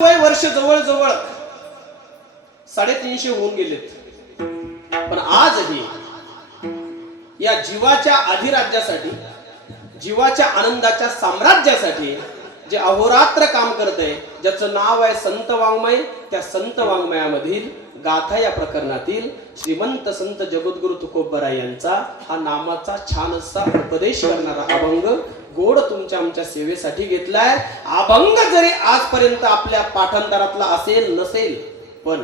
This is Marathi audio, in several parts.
वर्ष जवळ जवळ 350 होऊन गेलेत, पण आजही या जीवाच्या अधिराज्यासाठी, जीवाच्या आनंदाच्या साम्राज्यासाठी जे अहोरात्र काम करते, ज्याचं नाव आहे संत वाङ्मय, त्या संत वाङ्मयामधील गाथा या प्रकरणातील श्रीमंत संत जगद्गुरु तुकोबराय यांचा हा नामाचा छानसा उपदेश करणारा अभंग गोड तुमच्या आमच्या सेवेसाठी घेतलाय। अभंग जरी आजपर्यंत आपल्या पाठांतरातला असेल नसेल, पण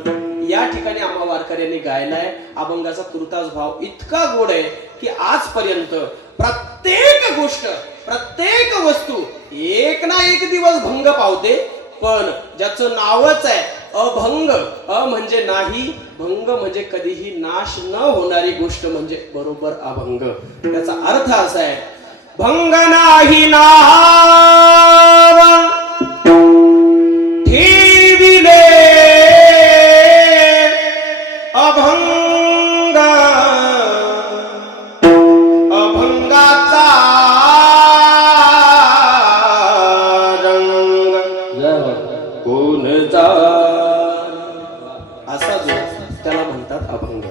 या ठिकाणी आम्हा वारकऱ्यांनी गायलाय। अभंगाचा तुर्तास भाव इतका गोड आहे की आजपर्यंत प्रत्येक गोष्ट, प्रत्येक वस्तू एक ना एक दिवस भंग पावते, पण ज्याचं नावच आहे अभंग, म्हणजे नाही, भंग म्हणजे कधीही नाश न होणारी गोष्ट म्हणजे बरोबर अभंग। त्याचा अर्थ असा आहे, भंग नाही नाव ठेविले अभंग, अभंगाचा रंग कोणता, असा जो त्याला म्हणतात अभंग।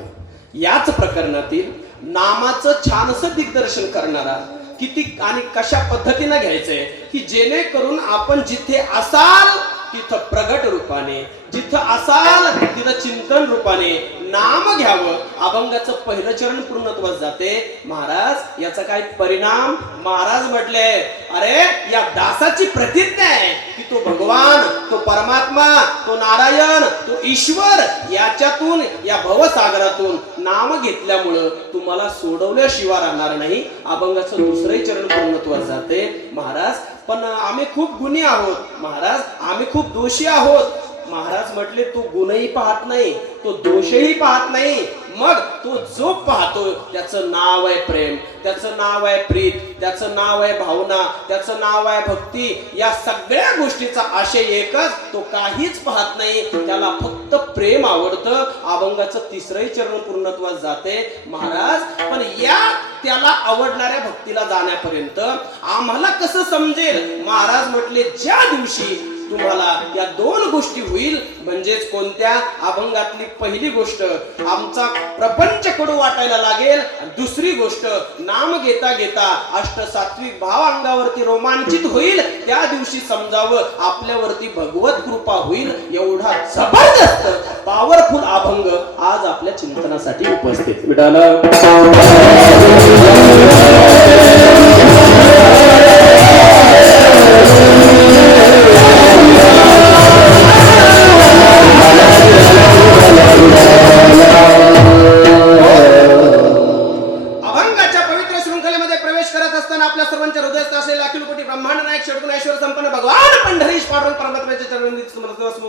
याच प्रकरणातील नामाचं छानसं दिग्दर्शन करणारा किती आणि कशा पद्धतीने घ्यायचंय की जेणेकरून आपण जिथे असाल तिथं प्रगट रूपाने, जिथं असाल तिथं चिंतन रूपाने नाम घ्यावं। अभंगाचं पहिलं चरण पूर्णत्वास जाते। महाराज याचा काय परिणाम, महाराज म्हटले, अरे या दासाची प्रतिज्ञा आहे की तो भगवान, तो परमात्मा, तो नारायण, तो ईश्वर याच्यातून, या भवसागरातून नाम घेतल्यामुळं तुम्हाला सोडवल्याशिवाय राहणार नाही। अभंगाचं दुसरंही चरण पूर्णत्वास जाते। महाराज पण आम्ही खूप गुणी आहोत, महाराज आम्ही खूप दोषी आहोत। महाराज म्हटले, तू गुणही पाहत नाही, तो दोषही पाहत नाही, मग तो जो पाहतो त्याचं नाव आहे प्रेम, त्याचं नाव आहे प्रीत, त्याचं नाव आहे भावना, त्याचं नाव आहे भक्ती। या सगळ्या गोष्टीचा आशय एकच, तो काहीच पाहत नाही, त्याला फक्त प्रेम आवडतं। अभंगाचं तिसरंही चरण पूर्णत्वास जाते। महाराज पण या त्याला आवडणाऱ्या भक्तीला जाण्यापर्यंत आम्हाला कसं समजेल? महाराज म्हटले, ज्या दिवशी तुम्हाला या दोन गोष्टी होईल, म्हणजेच कोणत्या? अभंगातली पहिली गोष्ट आमचा प्रपंच कडू वाटायला लागेल, दुसरी गोष्ट नाम घेता घेता अष्टसात्विक भाव अंगावरती रोमांचित होईल, त्या दिवशी समजावं आपल्यावरती भगवत कृपा होईल। एवढा जबरदस्त पॉवरफुल अभंग आज आपल्या चिंतनासाठी उपस्थित। विठाल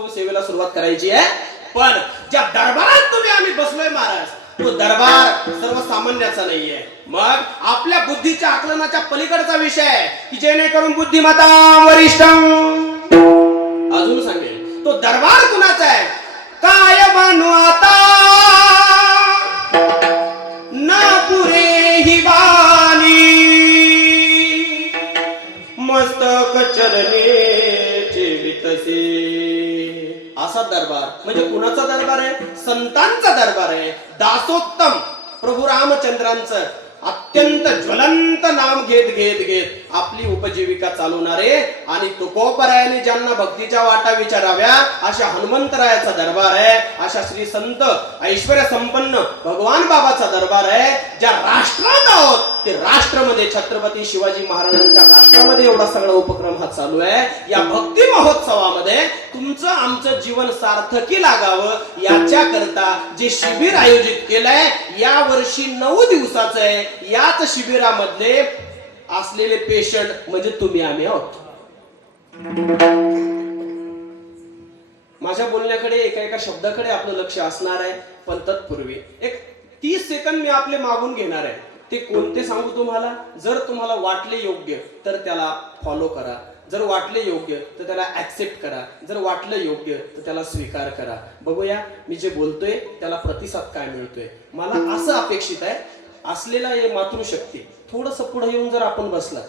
सेवेला सुरुवात करायची आहे। पण ज्या दरबारात तुम्ही आम्ही बसलोय महाराज, तो दरबार सर्वसामान्याचा नाहीये, मग आपल्या बुद्धीच्या आकलनाच्या पलीकडचा विषय आहे की जेणेकरून बुद्धिमत्ता वरिष्ठ। अजून सांगेल, तो दरबार कुणाचा आहे? काय मानू आता ना पुरे ही वाणी, मस्तक चरणे ठेवितसे। असा दरबार म्हणजे कुणाचा दरबार आहे? संतांचा दरबार आहे। दासोत्तम प्रभू रामचंद्रांचं अत्यंत ज्वलंत नाम घेत घेत घेत आपली उपजीविका चालवणारे आणि तुकोबरायाने ज्यांना भक्तीच्या वाटा विचाराव्या अशा हनुमंतरायाचा दरबार आहे, अशा श्री संत ऐश्वर्य संपन्न भगवान बाबाचा दरबार आहे। ज्या राष्ट्रात आहोत ते राष्ट्रामध्ये छत्रपती शिवाजी महाराजांच्या राष्ट्रामध्ये एवढा सगळा उपक्रम हा चालू आहे। या भक्ती महोत्सवामध्ये तुमचं आमचं जीवन सार्थकी लागावं याच्या करता जे शिबिर आयोजित केलंय, या वर्षी 9 दिवसाचं आहे। याच शिबिरामध्ये असलेले पेशंट म्हणजे तुम्ही आम्ही आहोत। माझ्या बोलण्याकडे एका एका शब्दाकडे आपलं लक्ष असणार आहे, पण तत्पूर्वी एक 30 सेकंद मी आपले मागून घेणार आहे। ते कोणते सांगू तुम्हाला? जर तुम्हाला वाटले योग्य तर त्याला फॉलो करा, जर वाटले योग्य तर त्याला ऍक्सेप्ट करा, जर वाटलं योग्य तर त्याला स्वीकार करा। बघूया मी जे बोलतोय त्याला प्रतिसाद काय मिळतोय। मला असं अपेक्षित आहे, असलेला हे मातृशक्ती थोडस पुढे येऊन जर आपण बसला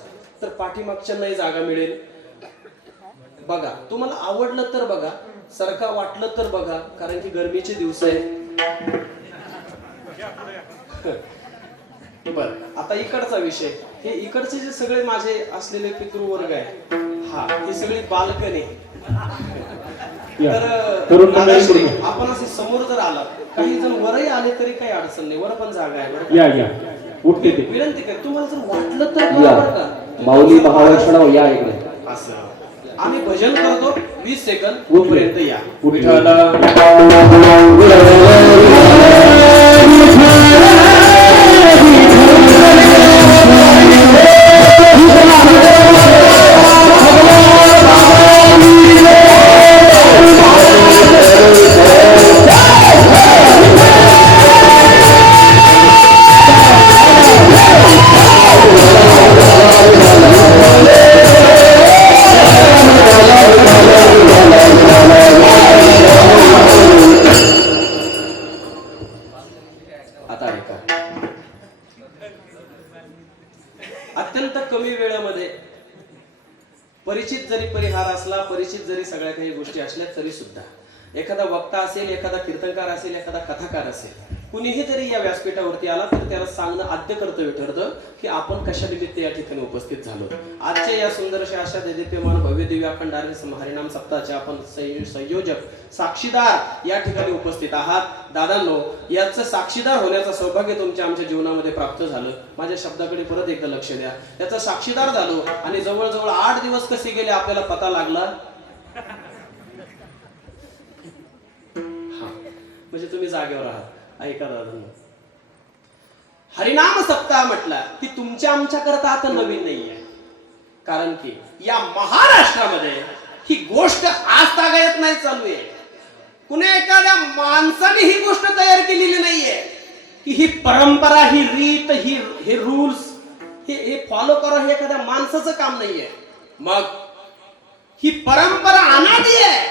तर पाठीमागच्या नाही जागा मिळेल। बघा, तुम्हाला आवडलं तर बघा, सारखा वाटलं तर बघा, कारण की गरमीचे दिवस आहे. बर, आता इकडचा विषय, हे इकडचे जे सगळे माझे असलेले पितृवर्ग आहे, हा ही सगळी बालकनी. तर दादाश्री, आपण असे समोर जर आलात, काही जण वरही आले तरी काही अडचण नाही, वर पण जागा आहे. या उठते ते विनंती कर, तुम्हाला जर वाटलं तर बरोबर का, माऊली महावैष्णव या इकडे. असं आम्ही भजन करतो 20 सेकंद पर्यंत या. अत्यंत कमी वेळेमध्ये परिचित जरी परिहार असला, परिचित जरी सगळ्या काही गोष्टी असल्या तरी सुद्धा एखादा वक्ता असेल, एखादा कीर्तनकार असेल, एखादा कथाकार असेल, कुणीही जरी या व्यासपीठावरती आला तर त्याला सांगणं आद्य कर्तव्य ठरतं की आपण कशा निमित्त या ठिकाणी उपस्थित झालो. आजच्या या सुंदरशा अशा देदीप्यमान भव्य दिव्य अखंड हरिनाम सप्ताहाचे आपण संयोजक, साक्षीदार या ठिकाणी उपस्थित आहात. दादांनो, याचं साक्षीदार होण्याचं सौभाग्य तुमच्या आमच्या जीवनामध्ये प्राप्त झालं. माझ्या शब्दाकडे परत एकदा लक्ष द्या. याचा साक्षीदार झालो आणि जवळजवळ 8 दिवस कसे गेले आपल्याला पता लागला. म्हणजे तुम्ही जागेवर आहात. ऐका दादा, हरिनाम सप्ताह म्हटला की तुमच्या आमच्या करता आता नवीन नाहीये, कारण की या महाराष्ट्रामध्ये ही गोष्ट आज तागायत नाही चालू आहे. कुणा एखाद्या माणसाने ही गोष्ट तयार केलेली नाहीये की ही परंपरा, ही रीत, हे रूल्स हे फॉलो करा, हे एखाद्या माणसाचं काम नाहीये. मग ही परंपरा अनादी आहे.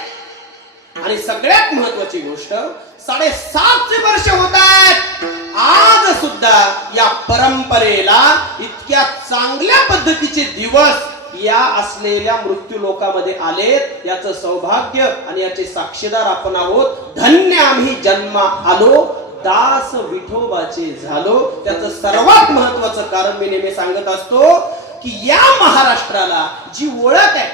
आणि सगळ्यात महत्वाची गोष्ट, 750 वर्ष होत आहेत, आज सुद्धा या परंपरेला इतक्या चांगल्या पद्धतीचे दिवस या असलेल्या मृत्यू लोकांमध्ये आलेत. याचं सौभाग्य आणि याचे साक्षीदार आपण आहोत. धन्य आम्ही जन्मा आलो, दास विठोबाचे झालो. त्याचं सर्वात महत्वाचं कारण मी नेहमी सांगत असतो की या महाराष्ट्राला जी ओळख आहे,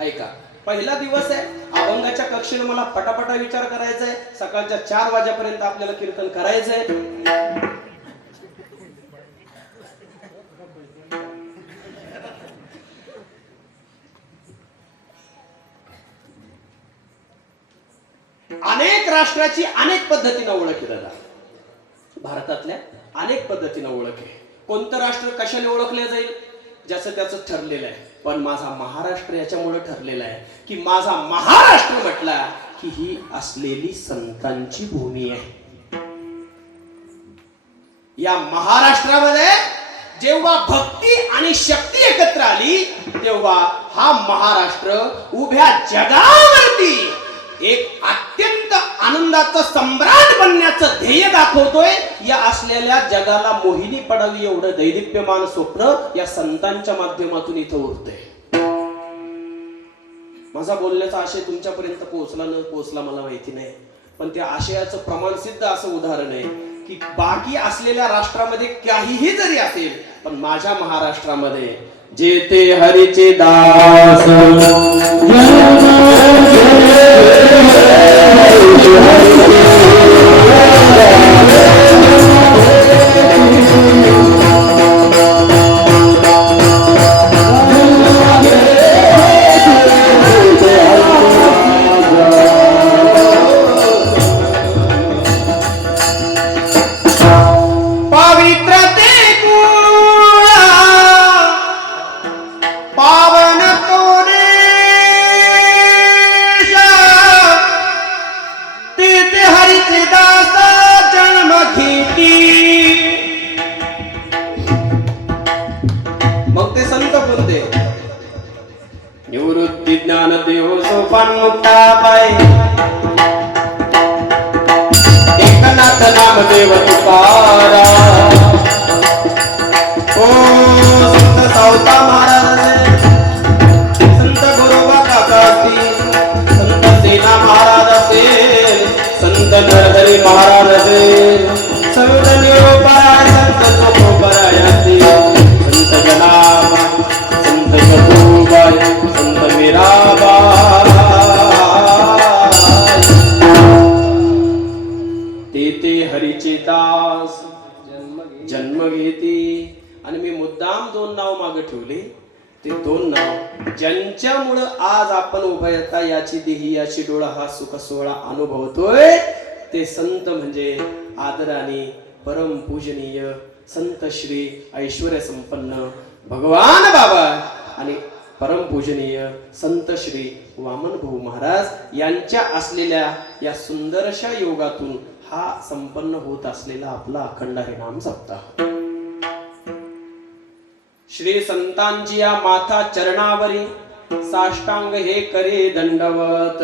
ऐका, पहिला दिवस आहे, अभंगाच्या कक्षेने मला पटापटा विचार करायचा आहे. सकाळच्या 4 वाजेपर्यंत आपल्याला कीर्तन करायचंय. अनेक राष्ट्राची अनेक पद्धतीने ओळख आहे दादा. भारतातल्या अनेक पद्धतीने ओळख आहे. कोणतं राष्ट्र कशाने ओळखले जाईल ज्याचं त्याचं ठरलेलं आहे. पण माझा महाराष्ट्र याच्यामुळे ठरलेला आहे की माझा महाराष्ट्र म्हटला की ही असलेली संतांची भूमी आहे. या महाराष्ट्रामध्ये जेव्हा भक्ती आणि शक्ती एकत्र आली तेव्हा हा महाराष्ट्र उभ्या जगावरती एक अत्यंत आनंदाचं सम्राट बनण्याचं ध्येय दाखवतोय. या असलेल्या जगाला मोहिनी पडावी एवढं दैदिप्यमान स्वप्न या संतांच्या माध्यमातून इथं उरतंय. माझा बोलण्याचा आशय तुमच्यापर्यंत पोहोचला न पोहोचला मला माहिती नाही, पण त्या आशयाचं प्रमाण सिद्ध असं उदाहरण आहे की बाकी असलेल्या राष्ट्रामध्ये काहीही जरी असेल, पण माझ्या महाराष्ट्रामध्ये जेते हरीचे दास निवृत्ती ज्ञान देव सोपान मुक्ताबाई एकनाथ नामदेव तुकारा ओ संत सावता महाराज संत गुरुबा काका ठेवले ते 2 नाव ज्यांच्यामुळं आज आपण उभयता याची देही याची डोळा हा सुख सोहळा अनुभवतोय ते संत म्हणजे आदराने परम पूजनीय संत श्री ऐश्वर्य संपन्न भगवान बाबा आणि परम पूजनीय संत श्री वामन भाऊ महाराज यांच्या असलेल्या या सुंदरशा योगातून हा संपन्न होत असलेला आपला अखंड हरिनाम सप्ताह श्री संतांची या माथा चरणावरी साष्टांग हे करे दंडवत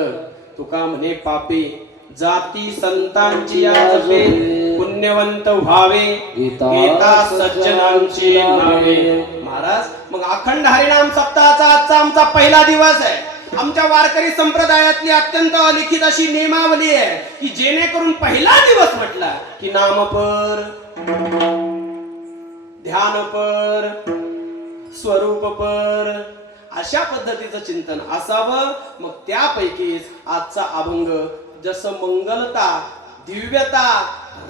तुका म्हणे पापी जाती संतांची या जपे पुण्यवंत व्हावे गीता सज्जनांची नावे महाराज मग अखंड हरिनाम सप्ताहाचा आजचा आमचा पहिला दिवस आहे आमच्या वारकरी संप्रदायातली अत्यंत अलिखित अशी नियमावली आहे की जेणेकरून पहिला दिवस म्हटला की नामपर ध्यानपर स्वरूपपर अशा पद्धतीचं चिंतन असावं मग त्यापैकीच आजचा अभंग जसं मंगलता दिव्यता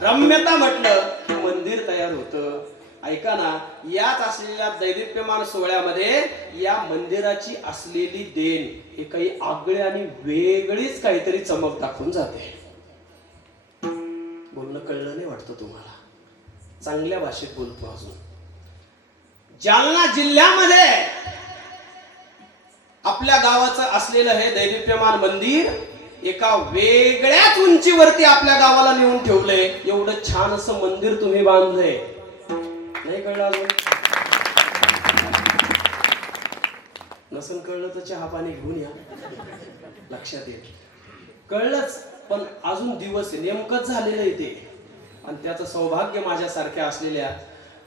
रम्यता म्हटलं की मंदिर तयार होतं ऐका ना याच असलेल्या दैदिप्यमान सोहळ्यामध्ये या मंदिराची असलेली देण हे काही आगळे आणि वेगळीच काहीतरी चमक दाखवून जाते बोलणं कळलं नाही वाटतं तुम्हाला चांगल्या भाषेत बोलतो अजून जालना जिल्ह्यामध्ये आपल्या गावाचं असलेलं हे दैदिप्यमान मंदिर एका वेगळ्याच उंचीवरती आपल्या गावाला नेऊन ठेवलंय एवढं छान असं मंदिर तुम्ही बांधलंय नाही कळलं अजून नसन कळलं तर चहा पाणी घेऊन या लक्षात येईल कळलंच पण अजून दिवस नेमकंच झालेलं आहे ते आणि त्याचं सौभाग्य माझ्यासारख्या असलेल्या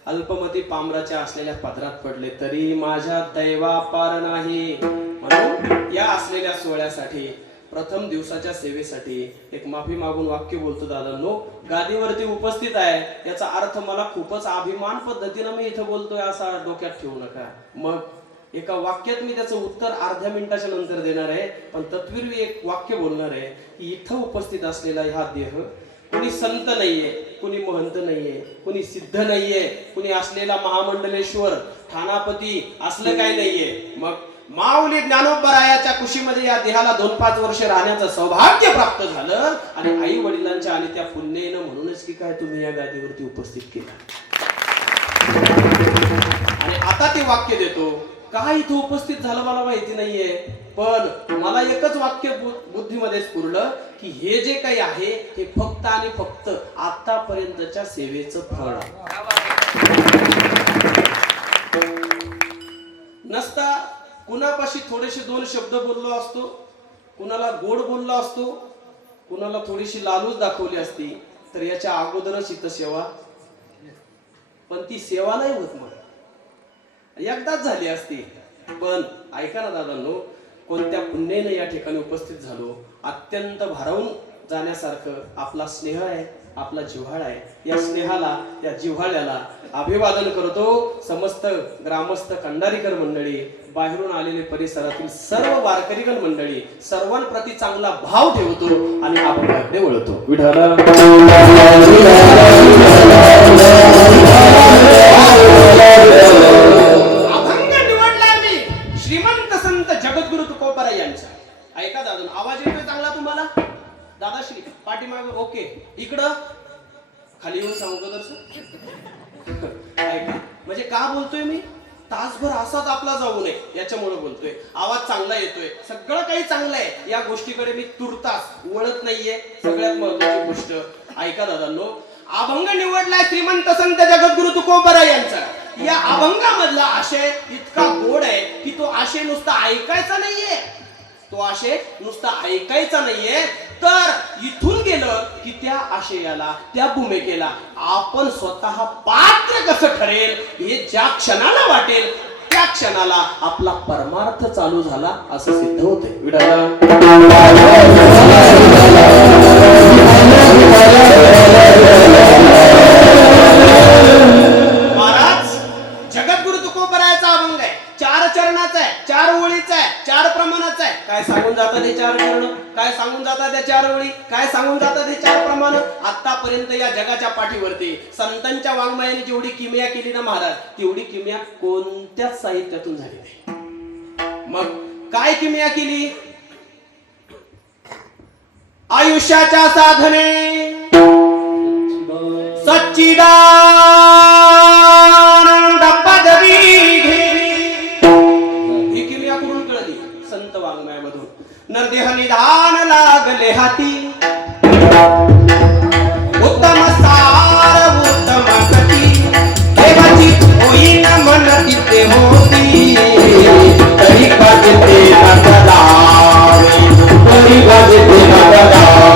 अल्पमती पामराच्या असलेल्या पदरात पडले तरी माझ्या दैवापार नाही म्हणून या असलेल्या सोहळ्यासाठी प्रथम दिवसाच्या सेवेसाठी एक माफी मागून वाक्य बोलतो दादांनो गादीवरती उपस्थित आहे याचा अर्थ मला खूपच अभिमान पद्धतीनं मी इथं बोलतोय असा डोक्यात ठेवू नका मग एका वाक्यात मी त्याचं उत्तर अर्ध्या मिनिटाच्या नंतर देणार आहे पण तत्पूर्वी एक वाक्य बोलणार आहे की इथं उपस्थित असलेला हा देह कुणी संत नाहीये कुणी महंत नाहीये कुणी सिद्ध नाहीये कुणी असलेला महामंडलेश्वर ठाणापती असलं काय नाहीये मग माऊली ज्ञानोबरायाच्या कुशीमध्ये या देहाला 2-5 वर्ष राहण्याचं सौभाग्य प्राप्त झालं आणि आई वडिलांच्या आणि त्या पुण्यानं म्हणूनच की काय तुम्ही या गादीवरती उपस्थित केला आणि आता ते वाक्य देतो काय इथं उपस्थित झालं मला माहिती नाहीये पण मला एकच वाक्य बुद्धीमध्ये स्फुरलं की हे जे काही आहे हे फक्त आणि फक्त आतापर्यंतच्या सेवेचं फळ नसता कुणापाशी थोडेसे 2 शब्द बोललो असतो कुणाला गोड बोललो असतो कुणाला थोडीशी लालूच दाखवली असती तर याच्या अगोदरच इथं सेवा पण ती सेवा नाही होत मग एकदाच झाली असती पण ऐका ना दादांनो कोणत्या पुण्यानं या ठिकाणी उपस्थित झालो अत्यंत भारावून जाण्यासारखं आपला स्नेह आहे आपला जिव्हाळा आहे या स्नेहाला या जिव्हाळ्याला अभिवादन करतो समस्त ग्रामस्थ कंडारीकर मंडळी बाहेरून आलेले परिसरातील सर्व वारकरीगण मंडळी सर्वांप्रती चांगला भाव ठेवतो आणि अभंगाकडे वळतो विठ्ठल अभंग निवडला मी श्रीमंत संत जगद्गुरु तुकोबरा यांचा ऐका दादा आवाज येतोय चांगला तुम्हाला दादाश्री पाठीमागे ओके इकडं खाली येऊन सांगू का दर्शन ऐका म्हणजे का बोलतोय मी तासभर असाच आपला जाऊ नये याच्यामुळे बोलतोय आवाज चांगला येतोय सगळं काही चांगलं आहे या गोष्टीकडे मी तुर्तास वळत नाहीये सगळ्यात महत्वाची गोष्ट ऐका दादांनो अभंग निवडलाय श्रीमंत संत जगद्गुरु तुकोबरा यांचा या अभंगामधला आशय इतका गोड आहे की तो आशय नुसता ऐकायचा नाहीये तो आशय नुसता ऐकायचा नाहीये तर इथून गेलं की त्या आशयाला त्या भूमिकेला आपण स्वतः पात्र कसं ठरेल हे ज्या क्षणाला वाटेल त्या क्षणाला आपला परमार्थ चालू झाला असं सिद्ध होते महाराज जगद्गुरु तुकोबरायाचा अभंग आहे 4 चरणाचा आहे 4 ओळीचा आहे 4 प्रमाणाचा आहे काय सांगून जातात हे 4 चरण काय सांगून जातात त्या चार ओळी, काय सांगून जातात हे चार प्रमाण. आतापर्यंत या जगाच्या पाठीवरती संतांच्या वाङ्मयाने जेवढी किमया केली ना महाराज, तेवढी किमया कोणत्याच साहित्यातून झाली नाही. मग काय किमया केली? आयुष्याच्या साधने सच्चिदानंद पदवी ही किमया कुठून कळली? संत वाङ्मयामधून. नरदेह निधान लागले हाती, उत्तम सार उत्तम गती, देवाची होईन मन तिथे होती, तरी बाजते नगदावे, तरी बाजते नगदावे.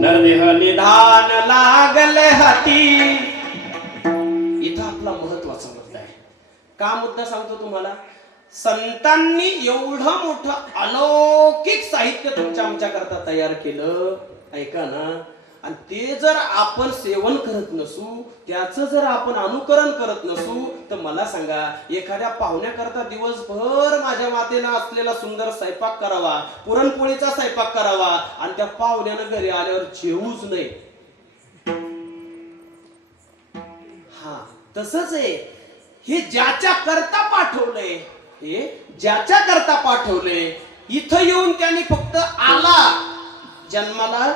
नरदेह निधान लागले हाती. इथं आपला महत्वाचा मुद्दा आहे. का मुद्दा सांगतो तुम्हाला? संतांनी एवढं मोठं अलौकिक साहित्य तुमच्या आमच्या करता तयार केलं, ऐका ना, आणि ते जर आपण सेवन करत नसू, त्याचं जर आपण अनुकरण करत नसू, तर मला सांगा, एखाद्या पाहुण्याकरता दिवसभर माझ्या मातेनं असलेला सुंदर स्वयंपाक करावा, पुरणपोळीचा स्वयंपाक करावा, आणि त्या पाहुण्यानं घरी आल्यावर जेवूच नाही. हा तसंच आहे. हे ज्याच्या करता पाठवलंय, हे ज्याच्या करता पाठवले, इथं येऊन त्यांनी फक्त आला, जन्माला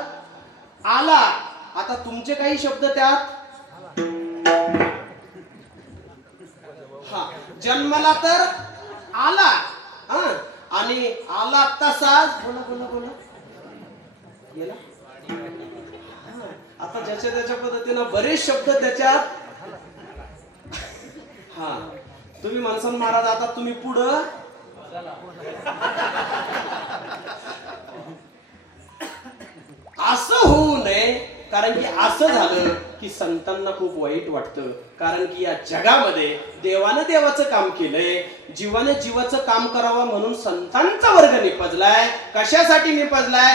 आला. आता तुमचे काही शब्द त्यात, हा जन्माला तर आला, हा, आणि आला तसाच बोला बोला बोला गेला. आता ज्याच्या त्याच्या पद्धतीनं बरेच शब्द त्याच्यात. हा तुम्ही माणसान महाराज, आता तुम्ही पुढं असं होऊ नये, कारण की असं झालं की संतांना खूप वाईट वाटतं. कारण की या जगामध्ये देवानं देवाचं काम केलंय, जीवाने जीवाचं काम करावं म्हणून संतांचा वर्ग निपजलाय. कशासाठी निपजलाय?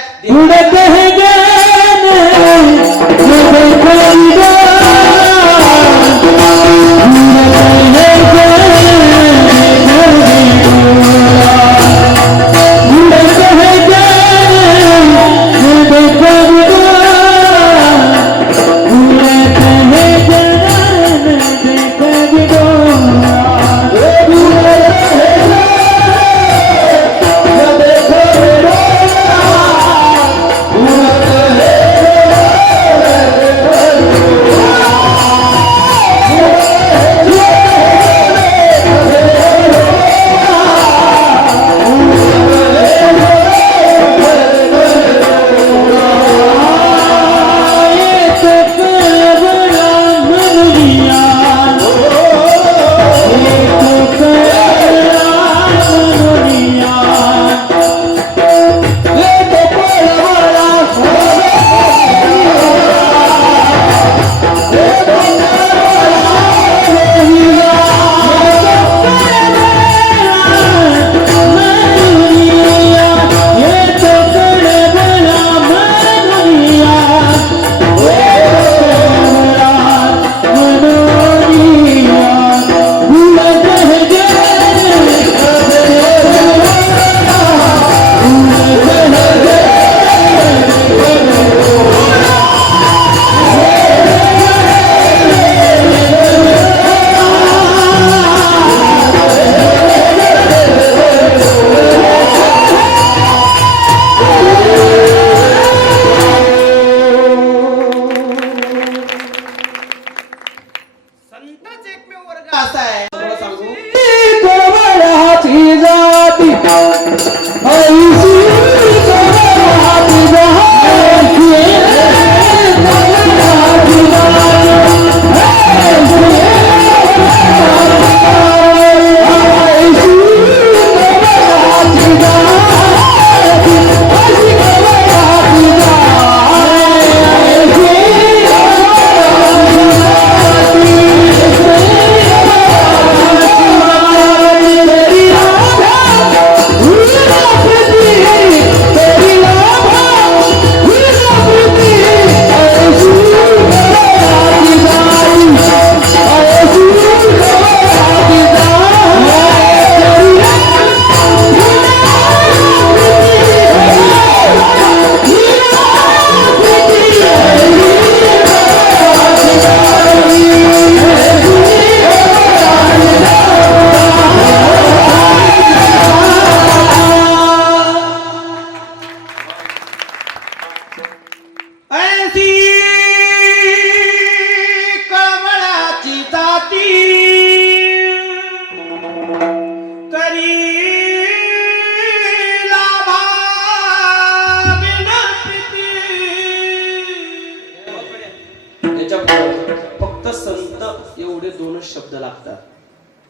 लागतात.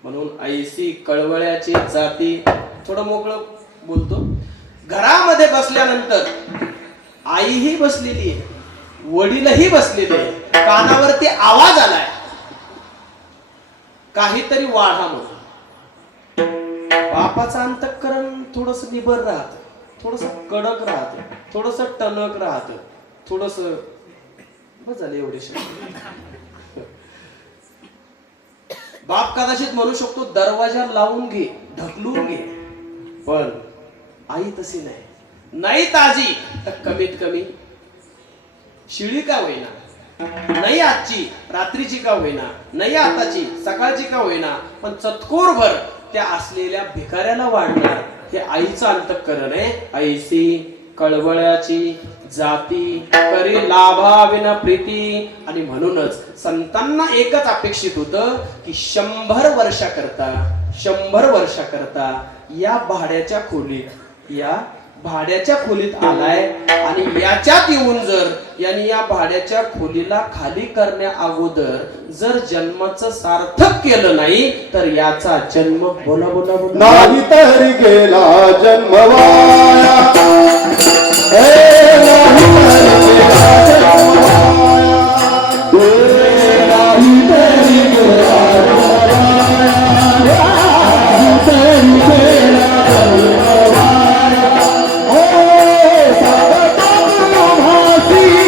म्हणून ऐसी कळवळ्याची जाती, थोडं मोकळं बोलतो. घरामध्ये बसल्यानंतर आईही बसलेली आहे, वडीलही बसलेले आहे, कानावरती आवाज आलाय काहीतरी वाढा म्हणून. बापाचं अंतःकरण थोडस निबर राहत, थोडस कडक राहत, थोडस टणक राहत, थोडस बस झाले एवढे शब्द. बाप कदाचित म्हणू शकतो दरवाजा लावून घे, ढकलून घे, पण आई तशी नाही. नाही ताजी तर कमीत कमी शिळी का होईना, नाही आजची रात्रीची का होईना, नाही आताची सकाळची का होईना, पण चतकोर भर त्या असलेल्या भिकाऱ्याला वाढणार. हे आईचं अंतःकरण आहे. ऐसी कळवळ्याची जाती करी लाभाविन प्रीती. आणि म्हणूनच संतांना एकच अपेक्षित होतं की 100 वर्षाकरता या भाड्याच्या खोलीत आलाय. आणि याच्यात येऊन जर यांनी या भाड्याच्या खोलीला खाली करण्या अगोदर जर जन्माचं सार्थक केलं नाही तर याचा जन्म बोला बोला बोला नाही तर गेला जन्म वाया. हे नाही तर गेला जन्म वाया. हे नाही तर गेला जन्म वाया. नाही तर गेला जन्म वाया. ओ सावता भासी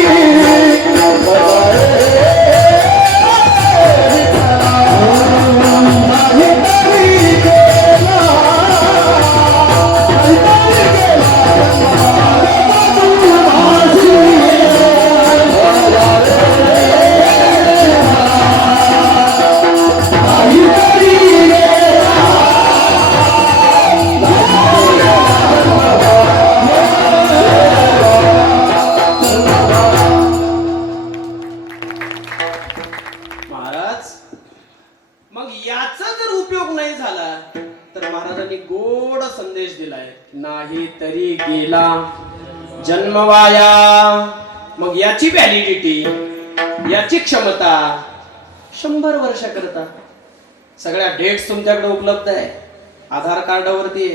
महाराज. मग याचा जर उपयोग नाही झाला तर महाराजांनी गोड संदेश दिलाय, नाही तरी गेला जन्म वाया. मग याची व्हॅलिडिटी, याची क्षमता 100 वर्षाकरता. सगळ्या डेट्स तुमच्याकडे उपलब्ध आहे, आधार कार्डावरती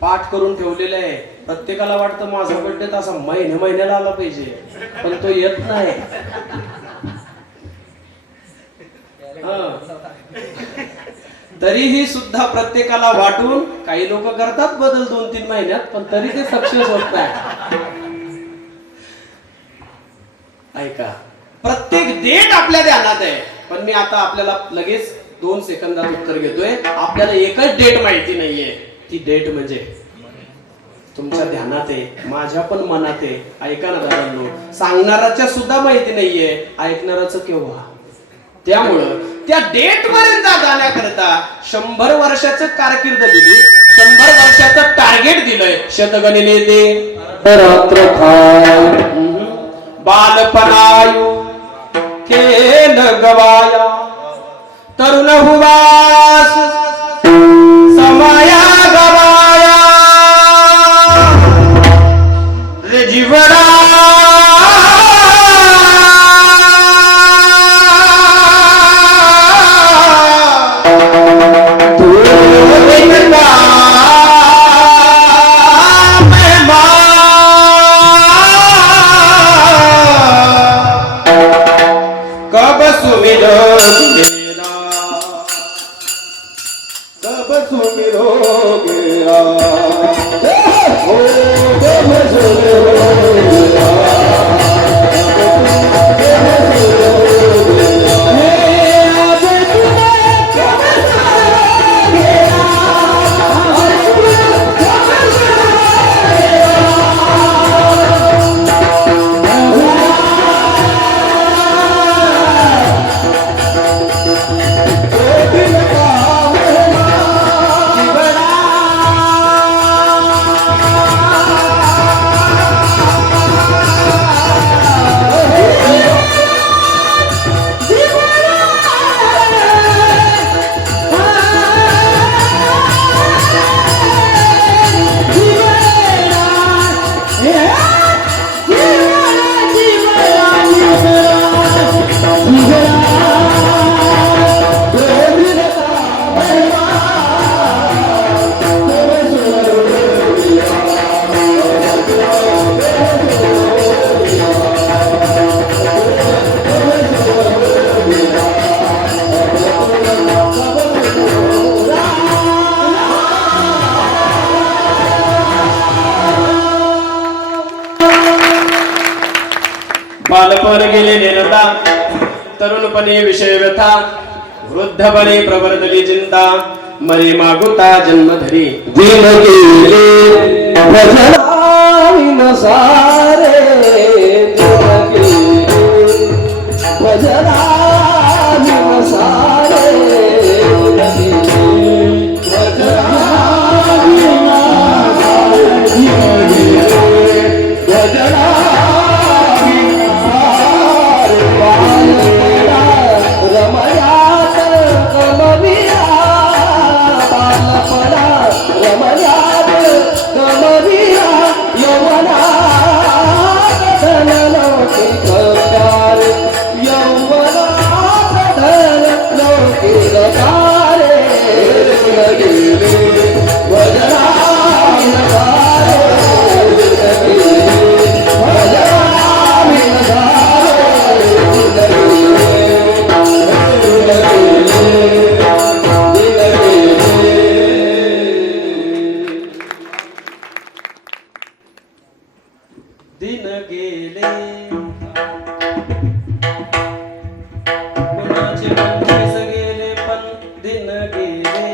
पाठ करून ठेवलेलं आहे. प्रत्येकाला वाटतं माझा बर्थडे तसा महिन्याला आला पाहिजे, पण तो येत नाही. तरीही सुद्धा प्रत्येकाला वाटून काही लोक करतात बदल 2-3 महिन्यात, पण तरी ते सक्सेस होत नाही. ऐका, प्रत्येक डेट आपल्या ध्यानात आहे, पण मी आता आपल्याला लगेच 2 सेकंदात उत्तर घेतोय. आपल्याला एकच डेट माहिती नाहीये, ती डेट म्हणजे तुमच्या ध्यानात आहे, माझ्या पण मनात आहे. ऐका ना दादांनो, सांगणाराच्या सुद्धा माहिती नाहीये, ऐकणाराचं केव्हा. त्यामुळं त्या डेट पर्यंत जाण्याकरता 100 वर्षाचं कारकीर्द दिली, 100 वर्षाचं टार्गेट दिलंय. शतगणिले ते रात्र खाय बालपणायु खेल गवाया, तरुण हुवास समाया गवाया, रे जीवना बालपण गेले नेनता, तरुणपणे विषय व्यथा, वृद्धपणे प्रवर्तली चिंता, मरे मागुता जन्मधरी दिन गेले भजनाविन सारे, दिन गेले भजनाविन सारे, दिन गेले भजनाविन सारे, दिन गेले भजनाविन सारे, बालपणा रमयात कमविया, बालपणा रमयात कमविया, यौवनात धनलौकिक कार्य, यौवनात धनलौकिक कार्य, गेले भजनाविन सारे, गेले भजनाविन सारे, दिन गेले कुणाचे 25 गेले पण दिन गेले,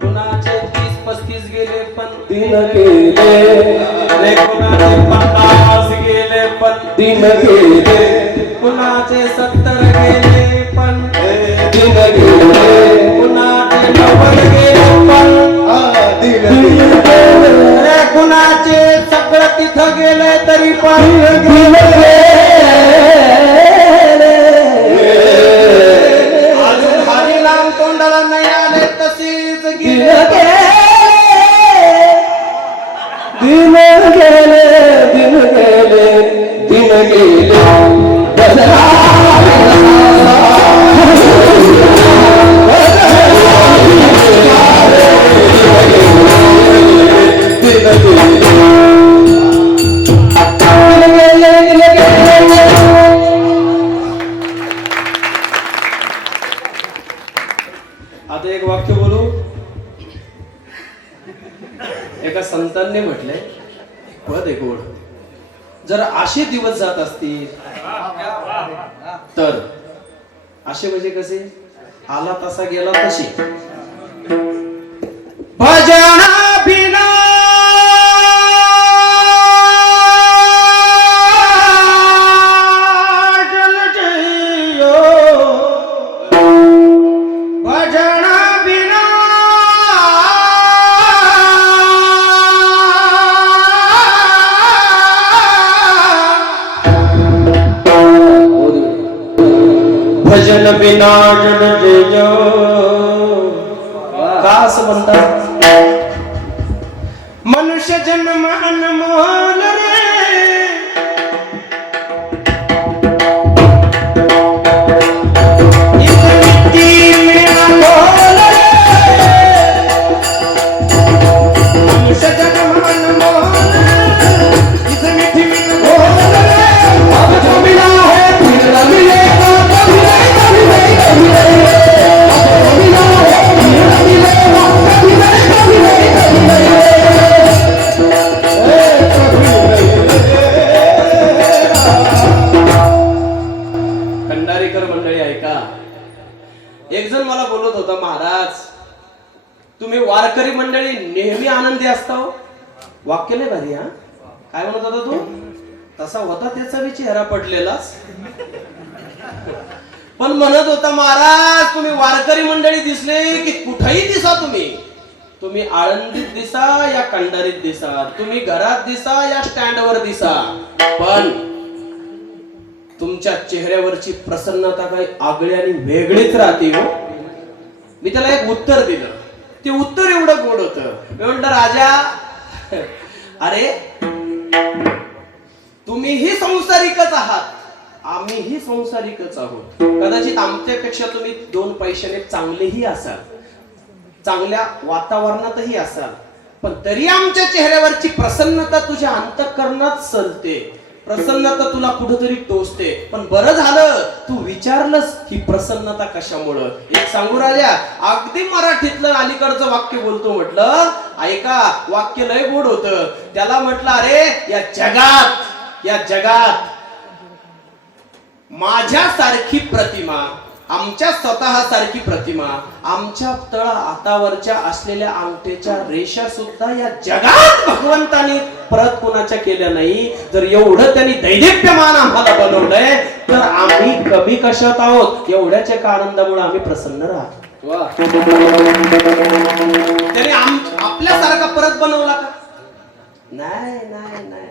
कुणाचे 30-35 गेले पण दिन गेले अरे कुणाचे 50 गेले पण दिन गेले कुणाचे 70 गेले पण दिन गेले कुणाचे 90 गेले पण दिन अरे कुणाचे सगळं तिथं गेले तरी पण दिन अजून हरी नाम तोंडाला नाही आले तसेच गेले. दिन गेले दिन गेले दिन गेले आता एक वाक्य बोलू. एका संतांनी म्हटलंय, पद आहे गोड, जर असे दिवस जात असतील तर असे म्हणजे कसे, आला तसा गेला तशी, भजना बिना जल जयो, भजना बिना भजन बिना जन जय, का असं म्हणतात. मनुष्य जन्म अनमोल रे, इस मिट्टी में अनमोल रे, मनुष्य जन्म अनमोल रे, इस मिट्टी में अनमोल रे, अब जो मिला है फिर न मिलेगा, कभी नहीं कभी नहीं कभी नहीं, अब जो मिला है फिर न मिलेगा, कभी नहीं कभी नहीं कभी नहीं, खंडारीकर मंडळी ऐका. एक जण मला बोलत होता, महाराज तुम्ही वारकरी मंडळी नेहमी आनंदी असता हो. वाक्य लय भारी. हा काय म्हणत होता तू, तसा होता त्याचा बी चेहरा पडलेलाच, पण म्हणत होता महाराज तुम्ही वारकरी मंडळी दिसले की कुठेही दिसा, तुम्ही आळंदीत दिसा या कंडारीत दिसा, तुम्ही घरात दिसा या स्टँडवर दिसा, पण तुमच्या चेहऱ्यावरची प्रसन्नता काही आगळी आणि वेगळीच राहते हो. मी त्याला एक उत्तर दिलं, ते उत्तर एवढं गोड होतं. मी म्हणलं राजा, अरे तुम्हीही संसारिकच आहात, आम्हीही संसारिकच आहोत. कदाचित आमच्यापेक्षा तुम्ही 2 पैशाने चांगलेही असाल, चांगल्या वातावरणातही असाल, पण तरी आमच्या चेहऱ्यावरची प्रसन्नता तुझ्या अंतःकरणात सलते, प्रसन्नता तुला कुठेतरी टोचते. पण बरं झालं तू विचारलंस ही प्रसन्नता कशामुळं. एक सांगू राजा, अगदी मराठीतलं अलीकडचं वाक्य बोलतो. म्हटलं ऐका, वाक्य लय गोड होतं. त्याला म्हटलं अरे या जगात माझ्यासारखी प्रतिमा, आमच्या स्वतःसारखी प्रतिमा, आमच्या तळ हातावरच्या असलेल्या अंगठीच्या रेषा सुद्धा या जगात भगवंताने परत कोणाच्या केल्या नाही. जर एवढं त्यांनी दैदिप्यमान आम्हाला बनवलंय तर आम्ही कमी कशात आहोत? एवढ्याच्या का आनंदामुळे आम्ही प्रसन्न राहतो. त्याने आपल्यासारखा परत बनवला का? नाही नाही नाही.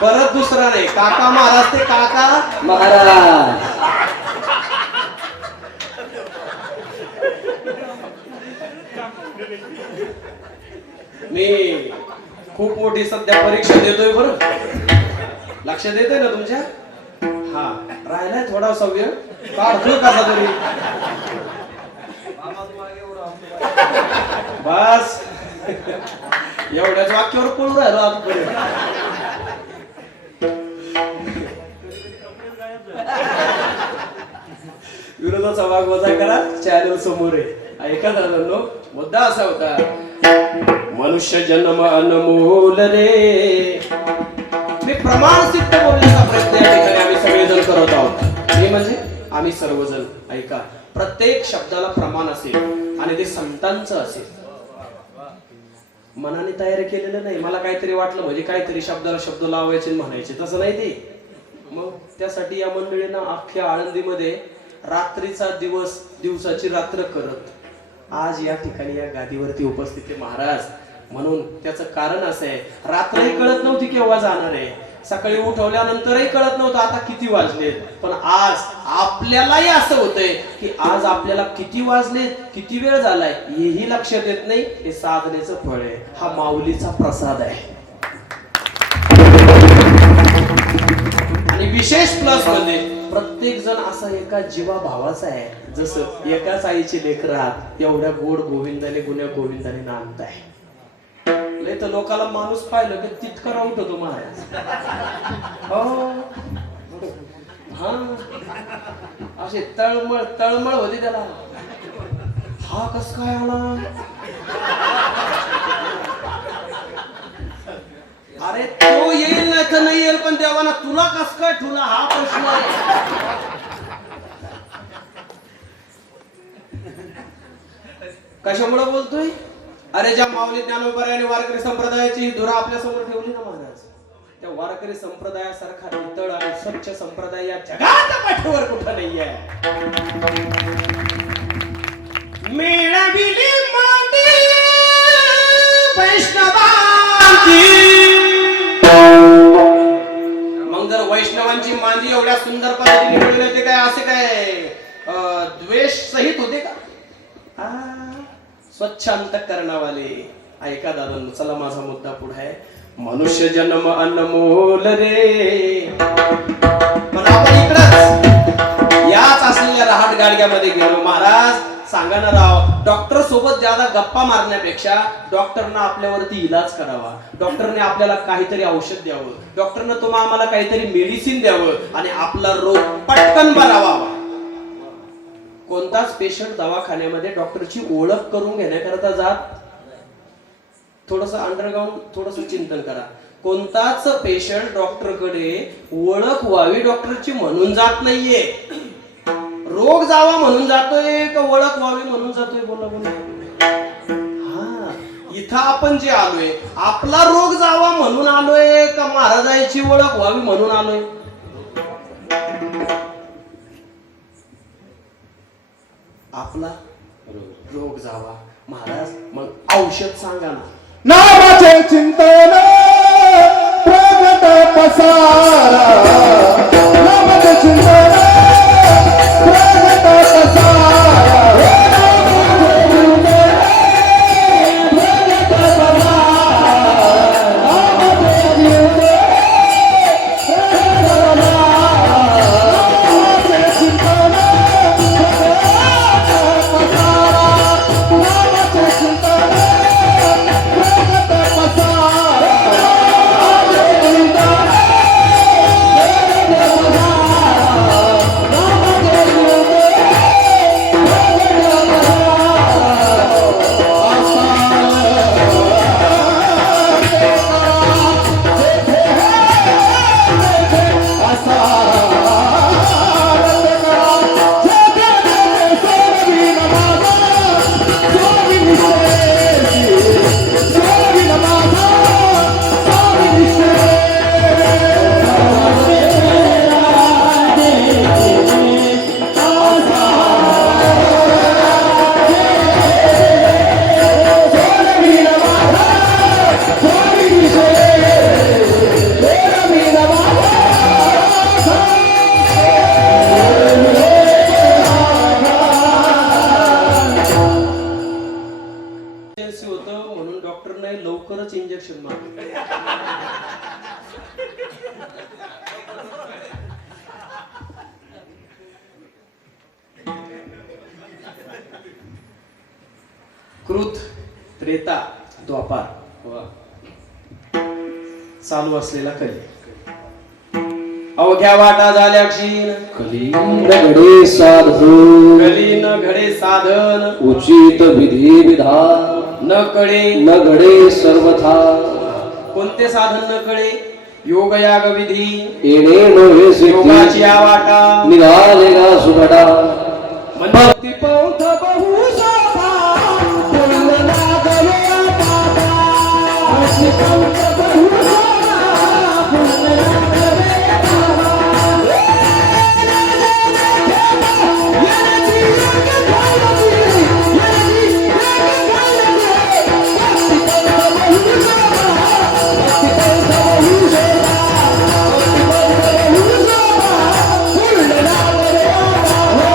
परत दुसरा नाही. काका महाराज ते काका महाराज. मी खूप मोठी सध्या परीक्षा देतोय बरं. लक्ष देतोय ना तुमच्या? हा, राहिलाय थोडा सव्य काढतोय कसा तरी. बस एवढ्याच वाक्यावर पळून राहिलो आजपर्यंत. विरोधाचा वाघ वजा करा, चॅनल समोर आहे. ऐका दादांनो, मुद्दा असा होता, मनुष्य जन्म अनमोल रे. मी प्रमाण सिद्ध बोलण्याचा प्रयत्न या ठिकाणी आम्ही सगळेजण करत आहोत. हे म्हणजे आम्ही सर्वजण. ऐका, प्रत्येक शब्दाला प्रमाण असेल आणि ते संतांचं असेल. मनाने तयार केलेलं नाही. मला काहीतरी वाटलं म्हणजे काहीतरी शब्दाला शब्द लावायचे म्हणायचे, तसं नाही ते. मग त्यासाठी या मंडळींना अख्ख्या आळंदीमध्ये रात्रीचा दिवस, दिवसाची रात्र करत आज या ठिकाणी या गादीवरती उपस्थित आहे महाराज. म्हणून त्याचं कारण असं आहे, रात्रही कळत नव्हती केव्हा जाणार आहे, सकाळी उठवल्यानंतरही कळत नव्हतं आता किती वाजलेत. पण आज आपल्यालाही असं होतंय की आज आपल्याला किती वाजलेत, किती वेळ झालाय हेही लक्षात येत नाही. हे साधनेचं फळ आहे. हा माऊलीचा प्रसाद आहे. आणि विशेष प्लस म्हणजे प्रत्येक जण असा एका जीवा भावाचा आहे. जसं एकाच आईची लेकर आहात, एवढ्या गोड गोविंदाने गुण्या गोविंदाने नांदताय. लय तर लोकाला माणूस पाहिलं की तितका राऊत होतो महाराज. हो, हा, असे तळमळ तळमळ होती त्याला. हा कस काय आला? अरे तो येईल नाही तर नाही येईल, पण देवाना तुला कस काय ठुला हा प्रश्न आहे. कशामुळे बोलतोय? अरे ज्या माऊली ज्ञानोबा आणि वारकरी संप्रदायाची धुरा आपल्या समोर ठेवली ना महाराज, त्या वारकरी संप्रदायासारखा नितळ आणि स्वच्छ संप्रदाय या जगात पाठीवर कुठं नाहीये. मिळविली माती वैष्णवांची. मग जर वैष्णवांची मांदी एवढ्या सुंदर पद्धतीने मिळवली होती काय, असे काय द्वेष सहित होते का? स्वच्छ अंतःकरणावाले. ऐका दादा, चला माझा मुद्दा पुढे आहे. मनुष्य जन्म अनमोल रे. पण आपण इकडच याच असलेल्या रहाट गाडग्यामध्ये गेलो. महाराज सांगा ना राव, डॉक्टर सोबत ज्यादा गप्पा मारण्यापेक्षा डॉक्टरना आपल्यावरती इलाज करावा, डॉक्टरने आपल्याला काहीतरी औषध द्यावं, डॉक्टरने तुम्हाला आम्हाला काहीतरी मेडिसिन द्यावं आणि आपला रोग पटकन बरावा. कोणताच पेशंट दवाखान्यामध्ये डॉक्टरची ओळख करून घेण्याकरता जात. थोडस अंडरग्राउंड थोडस चिंतन करा. कोणताच पेशंट डॉक्टरकडे ओळख व्हावी डॉक्टरची म्हणून जात नाहीये. रोग जावा म्हणून जातोय का ओळख व्हावी म्हणून जातोय? बोला बोला. हा, इथं आपण जे आलोय आपला रोग जावा म्हणून आलोय का महाराजांची ओळख व्हावी म्हणून आलोय? आपला रोग जावा. महाराज मग औषध सांगा ना. नामाचे चिंतन प्रगट पसारा. नामाचे चिंतन प्रगट पसारा. इंजेक्शन मार. कृत त्रेता द्वापार चालू असलेला कली. अवघ्या वाटा झाल्या क्षीण, कलीन घडे साधन कली न घडे साधन, उचित विधी विधान न कळे न घडे सर्वथा कोणते साधन न कळे. योग याग विधी येणे नव्हे योगाची सिद्धी आवाटा, निघाले गा सुघडा भक्ती पंथ बहुशोभा बोलला गया बाबा अशी पंथ बहुशोभा बोलला गया बाबा याची एक घालती याची एक घालती भक्ती पंथ बहुशोभा भक्ती पंथ बहुशोभा भक्ती पंथ बहुशोभा बोलला गया बाबा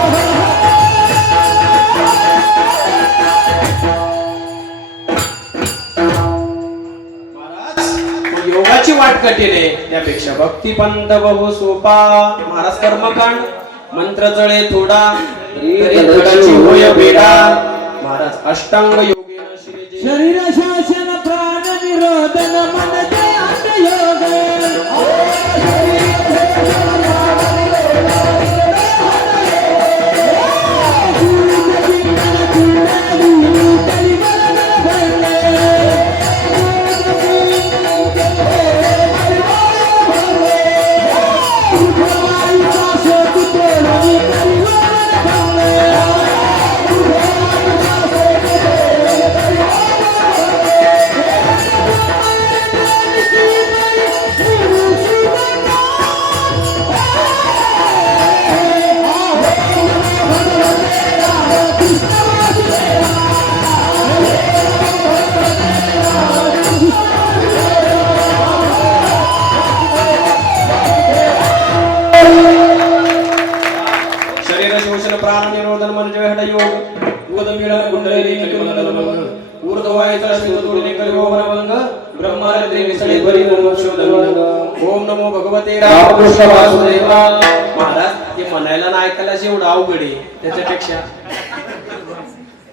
महाराज मग योगाची वाट कठीण आहे, त्यापेक्षा भक्ती पंथ बहु सोपा. महाराज कर्मकांड मंत्र जळे थोडा तरी धडाची होय बेडा. महाराज अष्टांग योगेन श्रीजे शरीर शासन प्राण निरोधन मन ध्यान योग शरीर शोषण प्राण निरोधन मन जय हठ योग उद मिळन कुंडली निकुंडल ऊर्ध्वायचा श्रीतोडने करियो वनभंग ब्रह्मांद्रे विसळे परी मोक्षोदन. ओम नमो भगवते रामकृष्ण वासुदेवा. महाराज हे म्हणायला ना ऐकायला जेवढं अवघड आहे त्याच्यापेक्षा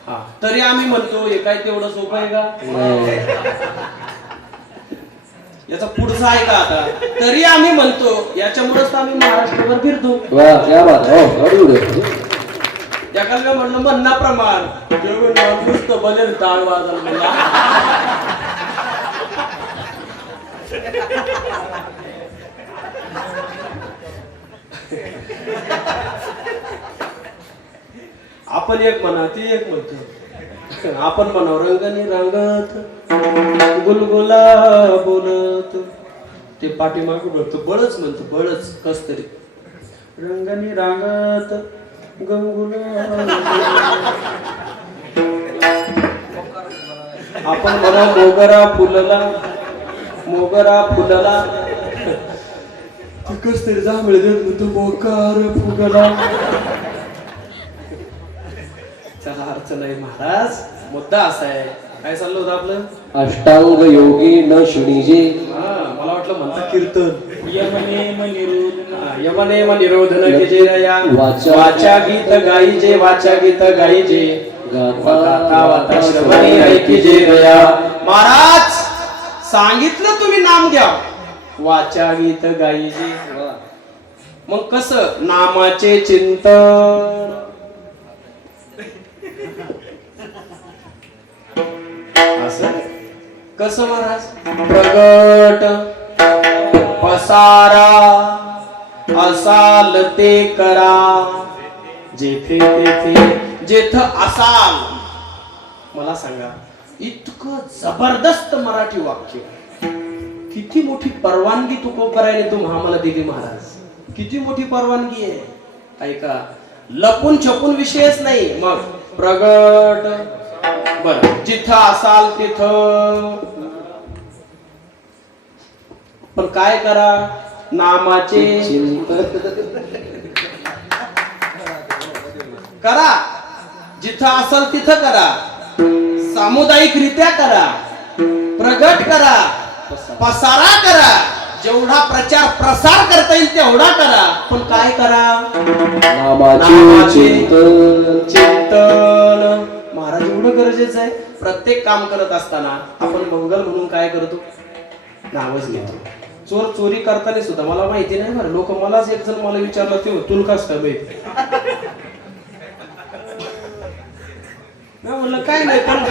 हा तरी आम्ही म्हणतो हे काय तेवढं सोपं आहे का. याचा पुढचा आहे का आता. तरी आम्ही म्हणतो याच्यामुळेच तर आम्ही महाराष्ट्रभर फिरतो. वाह क्या बात है अड़ूड त्या काल म्हणलं म्हणण्याप्रमाण नुसतं बनेल टाळ वाजल मला. आपण एक म्हणा ती एक म्हणतो. आपण म्हणाव रंगनी रंगत गुलगुला बोलत ते पाठीमागून म्हणतो बळच म्हणतो बळच कस तरी रंगनी रांगत गंगुला. आपण म्हणा मोगरा फुलला मोगरा फुलला ते कस तरी जांभळे देत म्हणतो मोकार फुगला. त्याला अर्थ नाही महाराज. मुद्दा असा आहे काय चाललं होतं आपलं अष्टांग योगी न शिणीजे मला वाटलं म्हणता कीर्तन. यमनेम निरोधन जे रया वाचा गीत गाईजे वाचा गीत गाईजे गाता वाता श्रवणी ऐकीजे रया. महाराज सांगितलं तुम्ही नाम घ्या वाचा गीत गाईजे. मग कसं नामाचे चिंतन असं कसं महाराज प्रगट पसारा असाल ते करा जेथे तेथे जेथ असाल. मला सांगा इतकं जबरदस्त मराठी वाक्य किती मोठी परवानगी तुकोबरायने तुम्हा आम्हाला दिली महाराज. किती मोठी परवानगी आहे ऐका. लपून छपून विषयच नाही. मग प्रगट बर जिथं असाल तिथं पण काय करा नामाचे करा. जिथं असाल तिथं करा. सामुदायिक रित्या करा. प्रगट करा, पसारा करा, जेवढा प्रचार प्रसार करता येईल तेवढा करा, पण काय करा? नामाचे चिंतन. महाराज एवढं गरजेचं आहे. प्रत्येक काम करत असताना आपण मंगल म्हणून काय करतो? नावच घेतो. चोर चोरी करताना सुद्धा मला माहिती नाही बरं, लोक मलाच एक जण मला विचारलं ते तुला कस काय माहिती? म्हणलं काय नाही, पण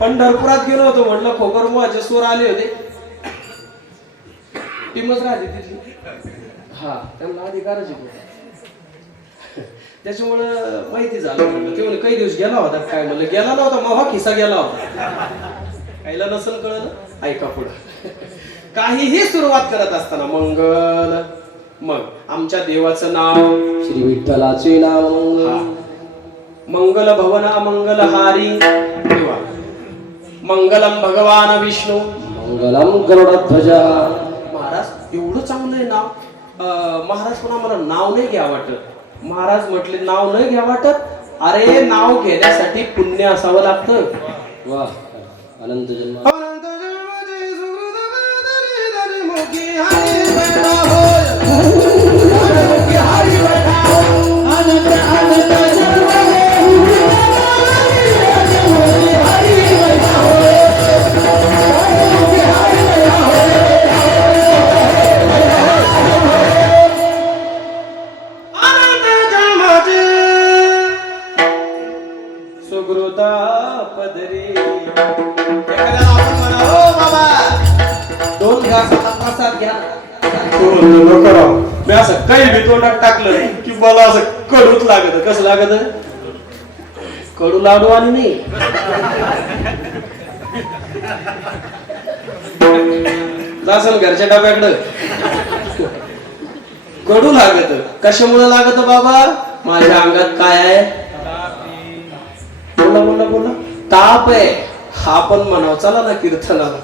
पंढरपुरात गेलो होतो, म्हटलं खोकरमुळाचे चोर आले होते, टीमच राहते तिथली. हा, त्यांना अधिकारच आहे. त्याच्यामुळं माहिती झालं. म्हणलं ते म्हणे काही दिवस गेला होता काय? म्हणलं गेला नव्हता, मग खिसा गेला होता. काहीला नसल कळलं. ऐका पुढं. काहीही सुरुवात करत असताना मंगल. मग आमच्या देवाचं नाव श्री विठ्ठलाचे नाव मंगल भवन मंगल हारी देवा. मंगलम भगवान विष्णू मंगलम गरुडध्वज. महाराज एवढं चांगलं आहे नाव. महाराज पण आम्हाला नाव नाही घ्या वाटत. महाराज म्हटले नाव नाही घ्या वाटत. अरे नाव घेण्यासाठी पुण्य असावं लागतं. वा, अनंत जन्म. सुगृता पदरी. एखाद्याला आपण म्हणा, ओ बाबा 2 घास प्रसाद घ्या. मी असं काही बी तोंडात टाकलं की मला असं कडूच लागत. कसं लागत? कडू लाडू आणि नाही. जासल घरच्या डब्याकडं. कडू लागत. कशामुळे लागत बाबा? माझ्या अंगात काय आहे? बोला बोला बोला. ताप आहे. हा पण म्हणाव. चला ना कीर्तनाला.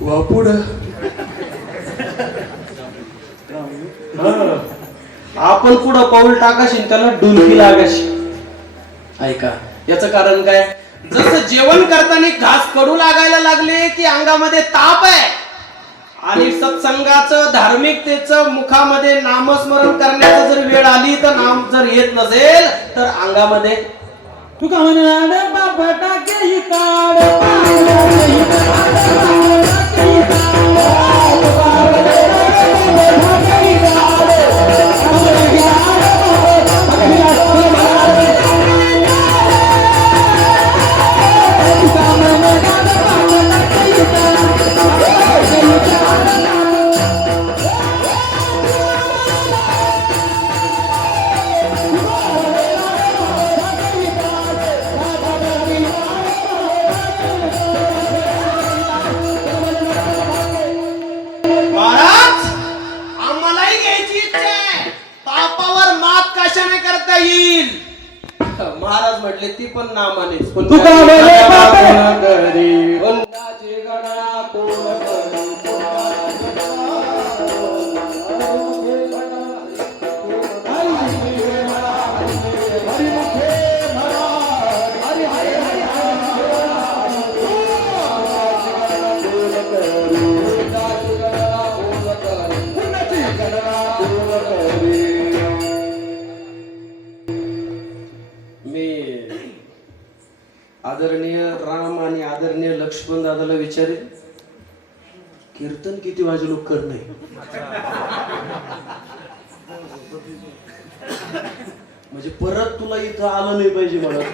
वा पुढं. आपण पुढं पाऊल टाकाशील त्याला डुलकी लागाशी. ऐका, याचं कारण काय? जसं जेवण करताना घास कडू लागायला लागले की अंगामध्ये ताप आहे, आणि सत्संगाचं धार्मिकतेचं मुखामध्ये नामस्मरण करण्याचं जर वेळ आली तर नाम जर येत नसेल तर अंगामध्ये तू का म्हणाल बाबा टाके काढ. महाराज म्हटले ती पण नामानेच. आदरणीय राम आणि आदरणीय लक्ष्मण दादाला विचारेल, कीर्तन किती वाजे लोक कर नाही. म्हणजे परत तुला इथं आलं नाही पाहिजे मला.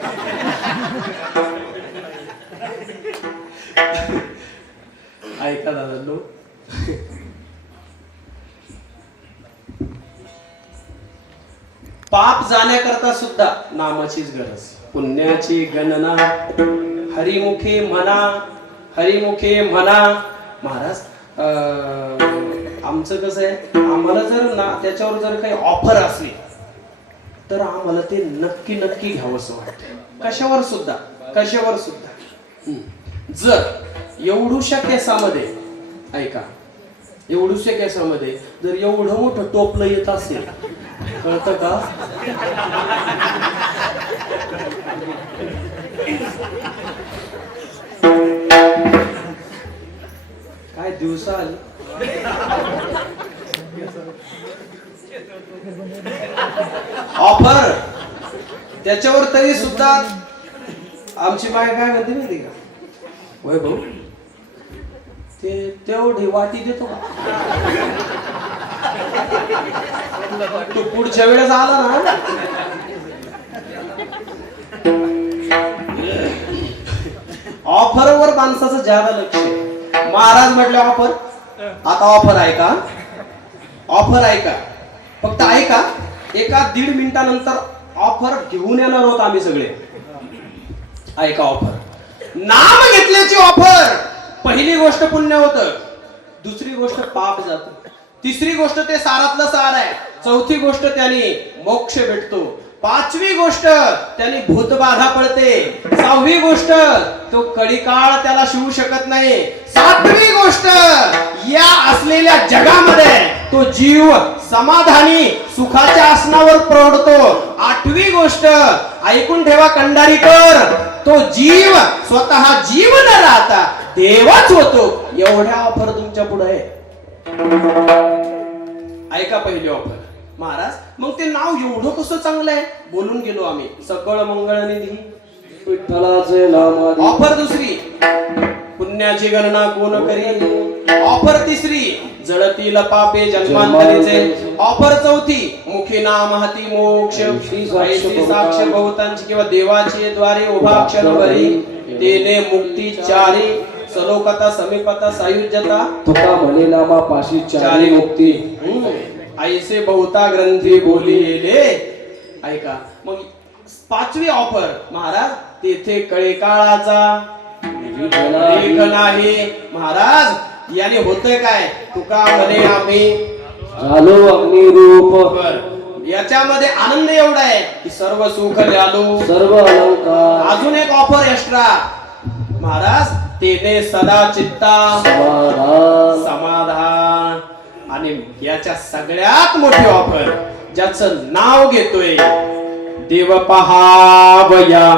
ऐका दादा, पाप जाण्याकरता सुद्धा नामाचीच गरज. पुण्याची गणना हरिमुखे म्हणा, हरिमुखे म्हणा. महाराज आमचं कसं आहे, आम्हाला जर ना त्याच्यावर जर काही ऑफर असली तर आम्हाला ते नक्की नक्की घ्यावंसं वाटतं. कशावर सुद्धा, कशावर सुद्धा. जर एवढूशा केसामध्ये, ऐका, एवढूशा केसामध्ये जर एवढं मोठं टोपलं येत असेल, कळतं का? दिवसा आली. ऑफर त्याच्यावर तरी सुद्धा आमची बाय काय म्हणते माहिती का, वय भाऊ ते तेवढी वाटी देतो का, तू पुढच्या वेळेस आला ना. ऑफरवर माणसाचं ज्यादा लक्ष आहे. महाराज म्हटले ऑफर, आता ऑफर आहे का, ऑफर आहे का, फक्त आहे का. एका 1.5 मिनिटानंतर ऑफर घेऊन येणार आहोत आम्ही सगळे. ऐका ऑफर, नाम घेतल्याची ऑफर. पहिली गोष्ट पुण्य होतं, दुसरी गोष्ट पाप जात, तिसरी गोष्ट ते सारातलं सार आहे, चौथी गोष्ट त्याने मोक्ष भेटतो, 5वी गोष्ट त्याने भूतबाधा पडते, 6वी गोष्ट तो कळीकाळ त्याला शिवू शकत नाही, 7वी गोष्ट या असलेल्या जगामध्ये तो जीव समाधानी सुखाच्या आसनावर प्रौढतो, 8वी गोष्ट ऐकून ठेवा कंडारीकर, तो जीव स्वतः जीव न राहता देवच होतो. एवढ्या ऑफर तुमच्या पुढे आहे. ऐका पहिली ऑफर. महाराज मग ते नाव एवढं कसं चांगलं आहे, बोलून गेलो आम्ही, सकळ मंगळ निधी विठ्ठलाचे नाम आधी. ऑफर दुसरी, पुण्याची गणना कोण करी. ऑफर तिसरी, जळतील पापे जन्मांतरीचे. ऑफर चौथी, मुखी नाम हाती मोक्ष. ऐसी साक्ष बहुतांची किंवा देवाची द्वारे उभा अक्षर भरी, तेने मुक्ती चारी. सलोकता समीपता सायुज्यता. तुका म्हणे नामा पाशी चारी मुक्ती. ऐसे बहुता ग्रंथी बोली येले. ऐका मग 5वी ऑफर महाराज, तेथे कळे काळाचा लेख नाही. महाराज याने होतंय काय, तुका म्हणे आम्ही झालो अग्निरूप. याच्यामध्ये आनंद एवढा आहे की सर्व सुख झालो, सर्व अलंकार. अजून एक ऑफर एक्स्ट्रा महाराज, तेने सदा चित्ता समाधान. समाधान. आणि याच्या सगळ्यात मोठी ऑफर, ज्याचं नाव घेतोय, देव पहावया.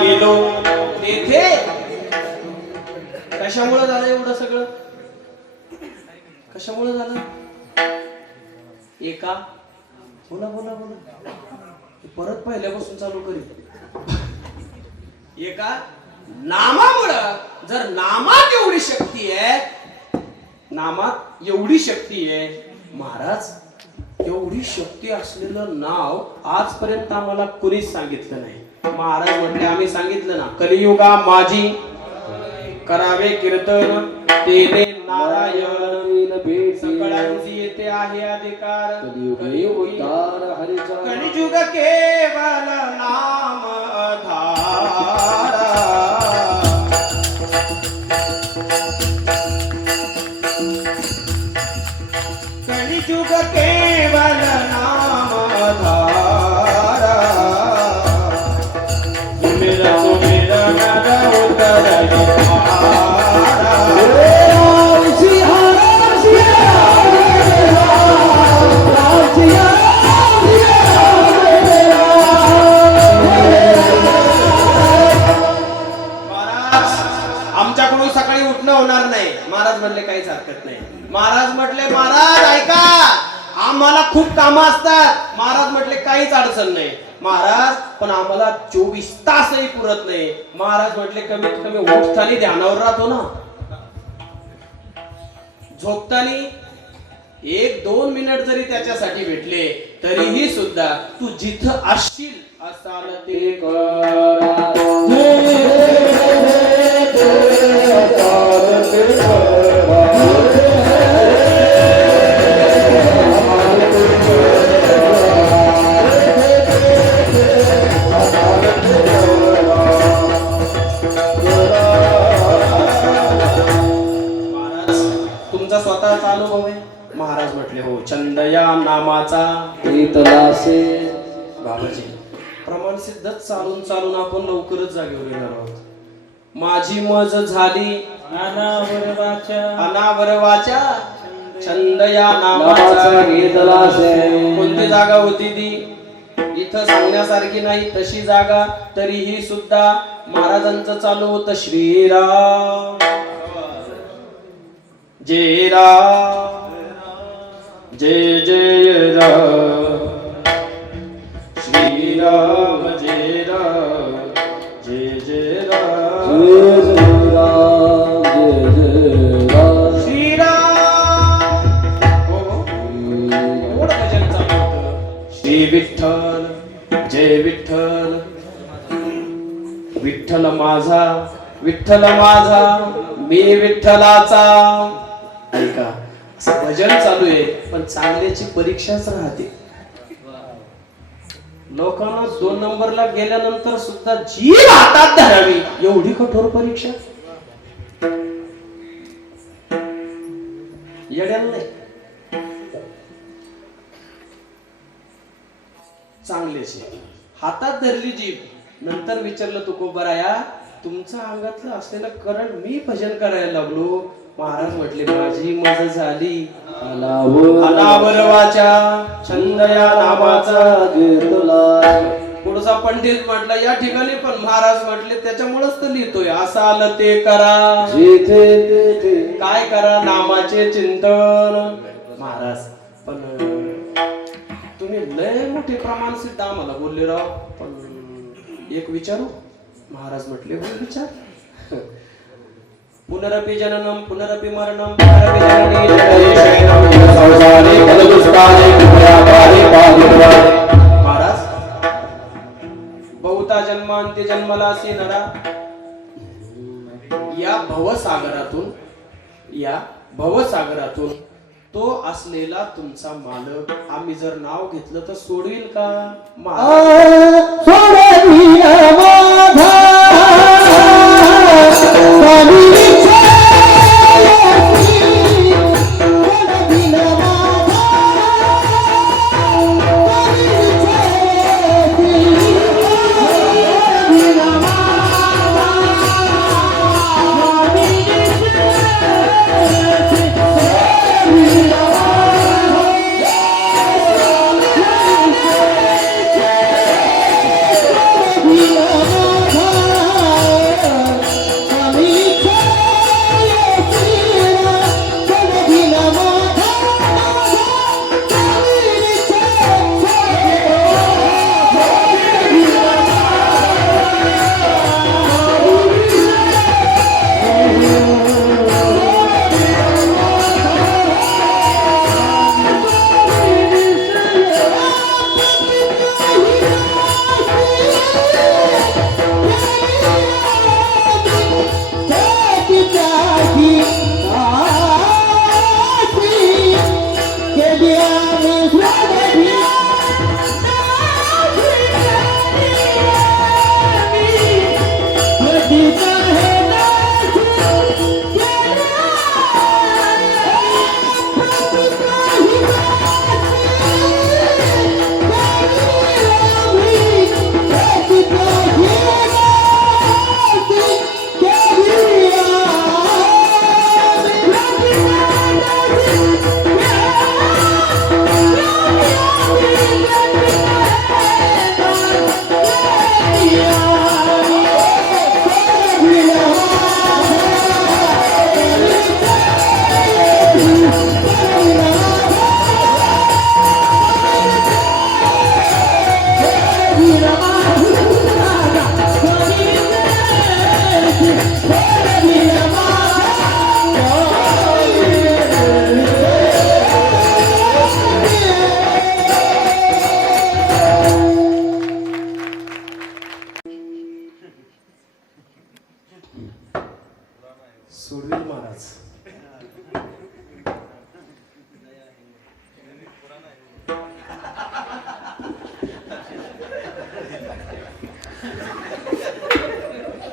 गेलो तेथे. कशामुळे झालं एवढं सगळं, कशामुळे झालं. एका बोला बोला बोला, परत पहिल्यापासून चालू करी. एका नामामुळं. जर नामात एवढी शक्ती आहे, नामात एवढी शक्ती आहे महाराज, एवढी शक्ती असलेलं नाव आजपर्यंत आम्हाला कुणीच सांगितलं नाही. महाराज म्हटले आम्ही सांगितलं ना, कलियुगा माझी करावे कीर्तन, तेने नारायण सकळांची येते आहे अधिकार. कलियुग केवल नाम धारा. कलियुग केवल नाम धारा. सुमिर सुमिर नर उतर आमच्याकडून सकाळी उठणं होणार नाही. महाराज म्हणले काहीच हरकत नाही. महाराज म्हटले महाराज ऐका, आम्हाला खूप कामं असतात. महाराज म्हटले काहीच अडचण नाही. महाराज पण आम्हाला 24 तासही पुरत नाही. महाराज म्हटले कमीत कमी उठताना ध्यानावर राहतो ना, झोपताना 1-2 मिनिट जरी त्याच्यासाठी भेटले तरीही सुद्धा तू जिथं असशील असाल ते कर. नामाचा कीर्तनासे बाबाजी प्रमाण सिद्धच चालून चालून आपण लवकरच जागेवर येणार आहोत. माझी मज झाली अनावर वाचा छंद या नामाचा नामाचा कीर्तनासे. कोणती जागा होती ती इथं सांगण्यासारखी नाही तशी जागा, तरीही सुद्धा महाराजांचं चालू होतं श्रीराम जय राम जय जय राम श्रीराम जय राम जय जय राम जय जय राम जय जय राम. श्रीराम हो हो एवढं भजन चालू होतं. श्री विठ्ठल जय विठ्ठल विठ्ठल माझा मी विठ्ठलाचा. ऐका असं भजन चालू आहे पण चांगल्याची परीक्षाच राहते. लोकांना 2 नंबरला गेल्यानंतर सुद्धा जीव हातात धरावी एवढी कठोर परीक्षा येड्याला नाही. चांगल्याची हातात धरली जीभ नंतर विचारलं तुकोबराया तुमच्या अंगातलं असलेलं करंट मी भजन करायला लागलो. महाराज म्हटले माझी मज झाली अनावर वाचा छंद या नामाचा कीर्तनासे. पुढचा पंडित म्हटला या ठिकाणी पण महाराज म्हटले त्याच्यामुळेच तर लिहितोय असं आलं ते करा जेथे तेथे काय करा नामाचे चिंतन. महाराज पण तुम्ही लय मोठे प्रमाण सिद्ध आम्हाला बोलले राव पण एक विचारू. महाराज म्हटले हो विचार. पुनरपि जननम पुनरपि मरणम पुनरपि जननी जननी शयनम संसारे कलदुष्टाने कृपयाकारे पावित्र्याने. महाराज बहुता जन्मांती जन्मलासी नरा या भवसागरातून तो असलेला तुमचा मालक आम्ही जर नाव घेतलं तर सोडविल का. महाराज सोडवेल महाराज.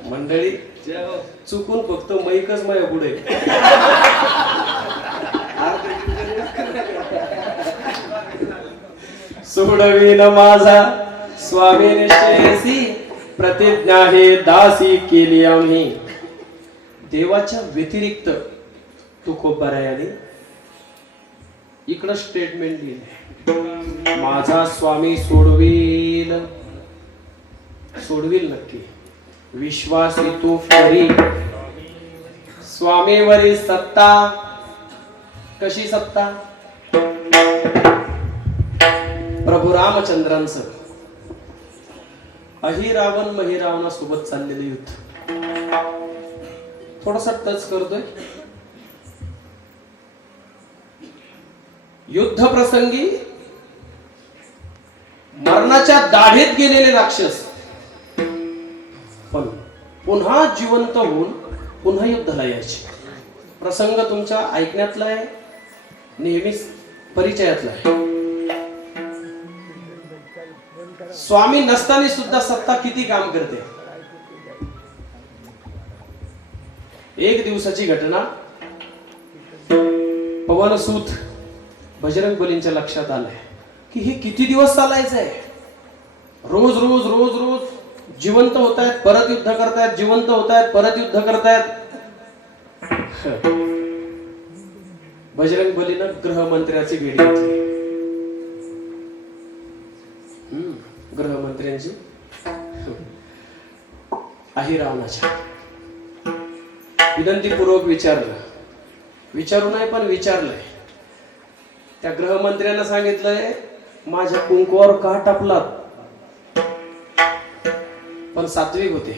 मंडळी चुकून फक्त मैकच माझ्या पुढे. सोडवीन माझा स्वामी निश्चयसी, प्रतिज्ञा हे दासी केली आम्ही. देवाच्या व्यतिरिक्त तुकोबारायाने इकडं स्टेटमेंट लिहिलंय, माझा स्वामी सोडवील नक्की, विश्वास तू फरी. स्वामीवरी सत्ता, कशी सत्ता? प्रभू रामचंद्रांचं अहिरावण महिरावणा सोबत चाललेलं युद्ध. थोडासा टच करतोय. युद्ध प्रसंगी मरणाच्या दाढेत गेलेले राक्षस पण पुन्हा जिवंत होऊन पुन्हा युद्धाला यायचे. प्रसंग तुमच्या ऐकण्यातला आहे, नेहमीच परिचयातला आहे. स्वामी नसताना सुद्धा सत्ता किती काम करते. एक दिवसाची घटना, पवनसूत बजरंग बलींच्या लक्षात आलंय की हे किती दिवस चालायचंय. रोज रोज रोज रोज जिवंत होत आहेत, परत युद्ध करतायत, जिवंत होत आहेत, परत युद्ध करतायत. बजरंग बलीनं गृहमंत्र्याची भेट घेतली. गृहमंत्र्यांची अहिरावणाच्या विनंतीपूर्वक विचारू नाही पण विचारलंय. त्या गृहमंत्र्यांना सांगितलंय, माझ्या कुंकवावर का टापलात? पण सात्विक होते.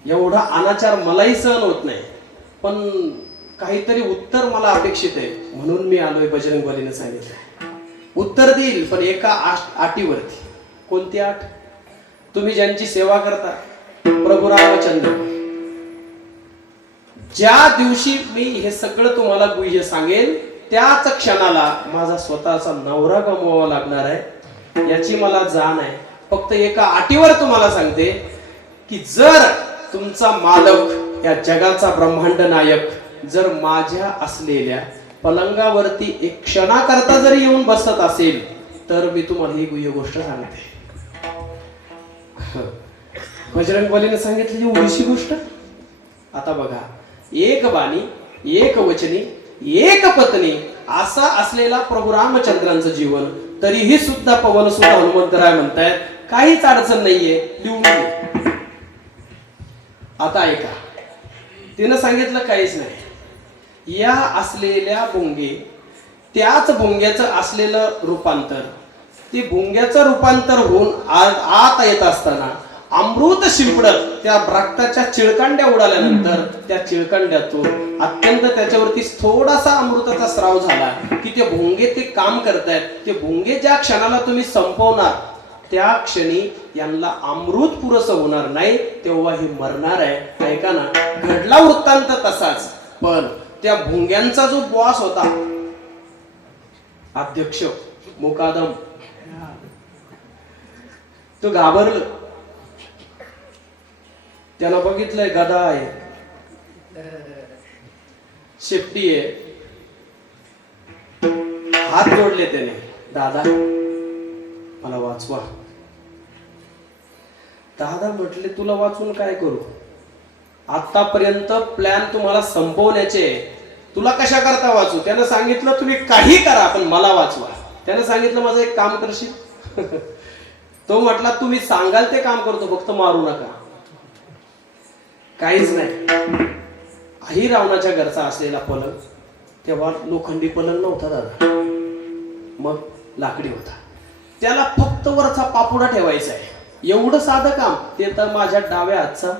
एवढा अनाचार मलाही सहन होत नाही, पण काहीतरी उत्तर मला अपेक्षित आहे म्हणून मी आलोय. बजरंग बलीने सांगितलंय उत्तर देईल, पण एका अटीवरती. कोणती अट? तुम्ही ज्यांची सेवा करता, प्रभू रामचंद्र, ज्या दिवशी मी हे सगळं तुम्हाला गुह्य सांगेन त्याच क्षणाला माझा स्वतःचा नवरा गमवावा लागणार आहे, याची मला जाण आहे. फक्त एका अटीवर तुम्हाला सांगते की जर तुमचा मालक, या जगाचा ब्रह्मांड नायक, जर माझ्या असलेल्या पलंगावरती एक क्षणाकरता जरी येऊन बसत असेल तर मी तुम्हाला ही गुह्य गोष्ट सांगते. बजरंग बलीने सांगितली एवढीशी गोष्ट. आता बघा, एक बाणी, एक वचनी, एक पत्नी असा असलेला प्रभू रामचंद्रांचं जीवन, तरीही सुद्धा पवनसूत हनुमंतराय म्हणतायत काहीच अडचण नाहीये, लिहून घे. आता ऐका, तिनं सांगितलं काहीच नाही. या असलेल्या भुंगे, त्याच भुंग्याचं असलेलं रूपांतर, ते भुंग्याचं रूपांतर होऊन आत येत असताना अमृत शिंपडत त्या रक्ताच्या चिळकांड्या उडाल्यानंतर त्या चिळकांड्यातून अत्यंत त्याच्यावरती थोडासा अमृताचा स्राव झाला की ते भुंगे ते काम करतायत. ते भुंगे ज्या क्षणाला तुम्ही संपवणार त्या क्षणी यांना अमृत पुरस होणार नाही, तेव्हा हे मरणार आहे. ऐका ना, घडला वृत्तांत तसाच, पण त्या भुंग्यांचा जो बॉस होता, अध्यक्ष मुकादम, तो घाबरलं. त्यानं बघितलंय गदा आहे, शेपटी आहे, हात जोडले त्याने, दादा मला वाचवा. दादा म्हटले तुला वाचून काय करू, आतापर्यंत प्लॅन तुम्हाला संपवण्याचे, तुला कशा करता वाचू? त्यानं सांगितलं तुम्ही काही करा पण मला वाचवा. त्यानं सांगितलं माझं एक काम करशील? तो म्हटला तुम्ही सांगाल ते काम करतो, फक्त मारू नका. काहीच नाही. अहिरावणाच्या घरचा असलेला पलंग, तेव्हा लोखंडी पलंग नव्हता दादा, मग लाकडी होता. त्याला फक्त वरचा पापुडा ठेवायचा आहे, एवढं साधं काम. ते तर माझ्या डाव्या हातचा.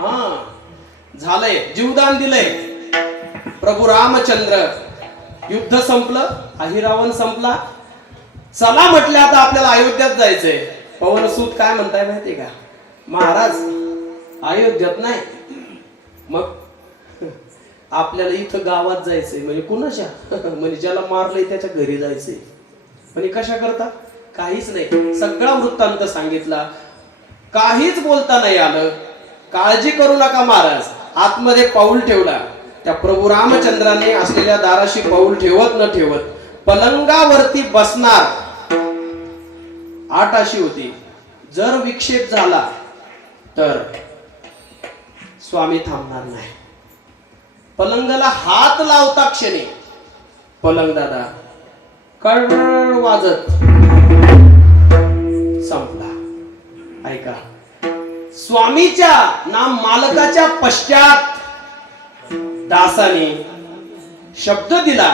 हा झालंय, जीवदान दिलंय. प्रभू रामचंद्र, युद्ध संपलं, अहिरावण संपला. चला म्हटलं आता आपल्याला अयोध्यात जायचंय. पवनसूत काय म्हणताय माहितीये का, महाराज अयोध्यात नाही, मग आपल्याला इथं गावात जायचंय. म्हणजे कुणाच्या? म्हणजे ज्याला मारलंय त्याच्या घरी जायचंय. म्हणजे कशा करता? काहीच नाही. सगळा वृत्तांत सांगितला, काहीच बोलता नाही आलं. काळजी करू नका महाराज. आतमध्ये पाऊल ठेवला. त्या प्रभू रामचंद्रांनी असलेल्या दाराशी पाऊल ठेवत न ठेवत पलंगावरती बसणार आट अशी होती, जर विक्षेप झाला तर स्वामी थांबणार नाही. पलंगाला हात लावता क्षणी पलंग दादा कळ वाजत संपला. ऐका, स्वामीच्या नाम मालकाच्या पश्चात दासाने शब्द दिला,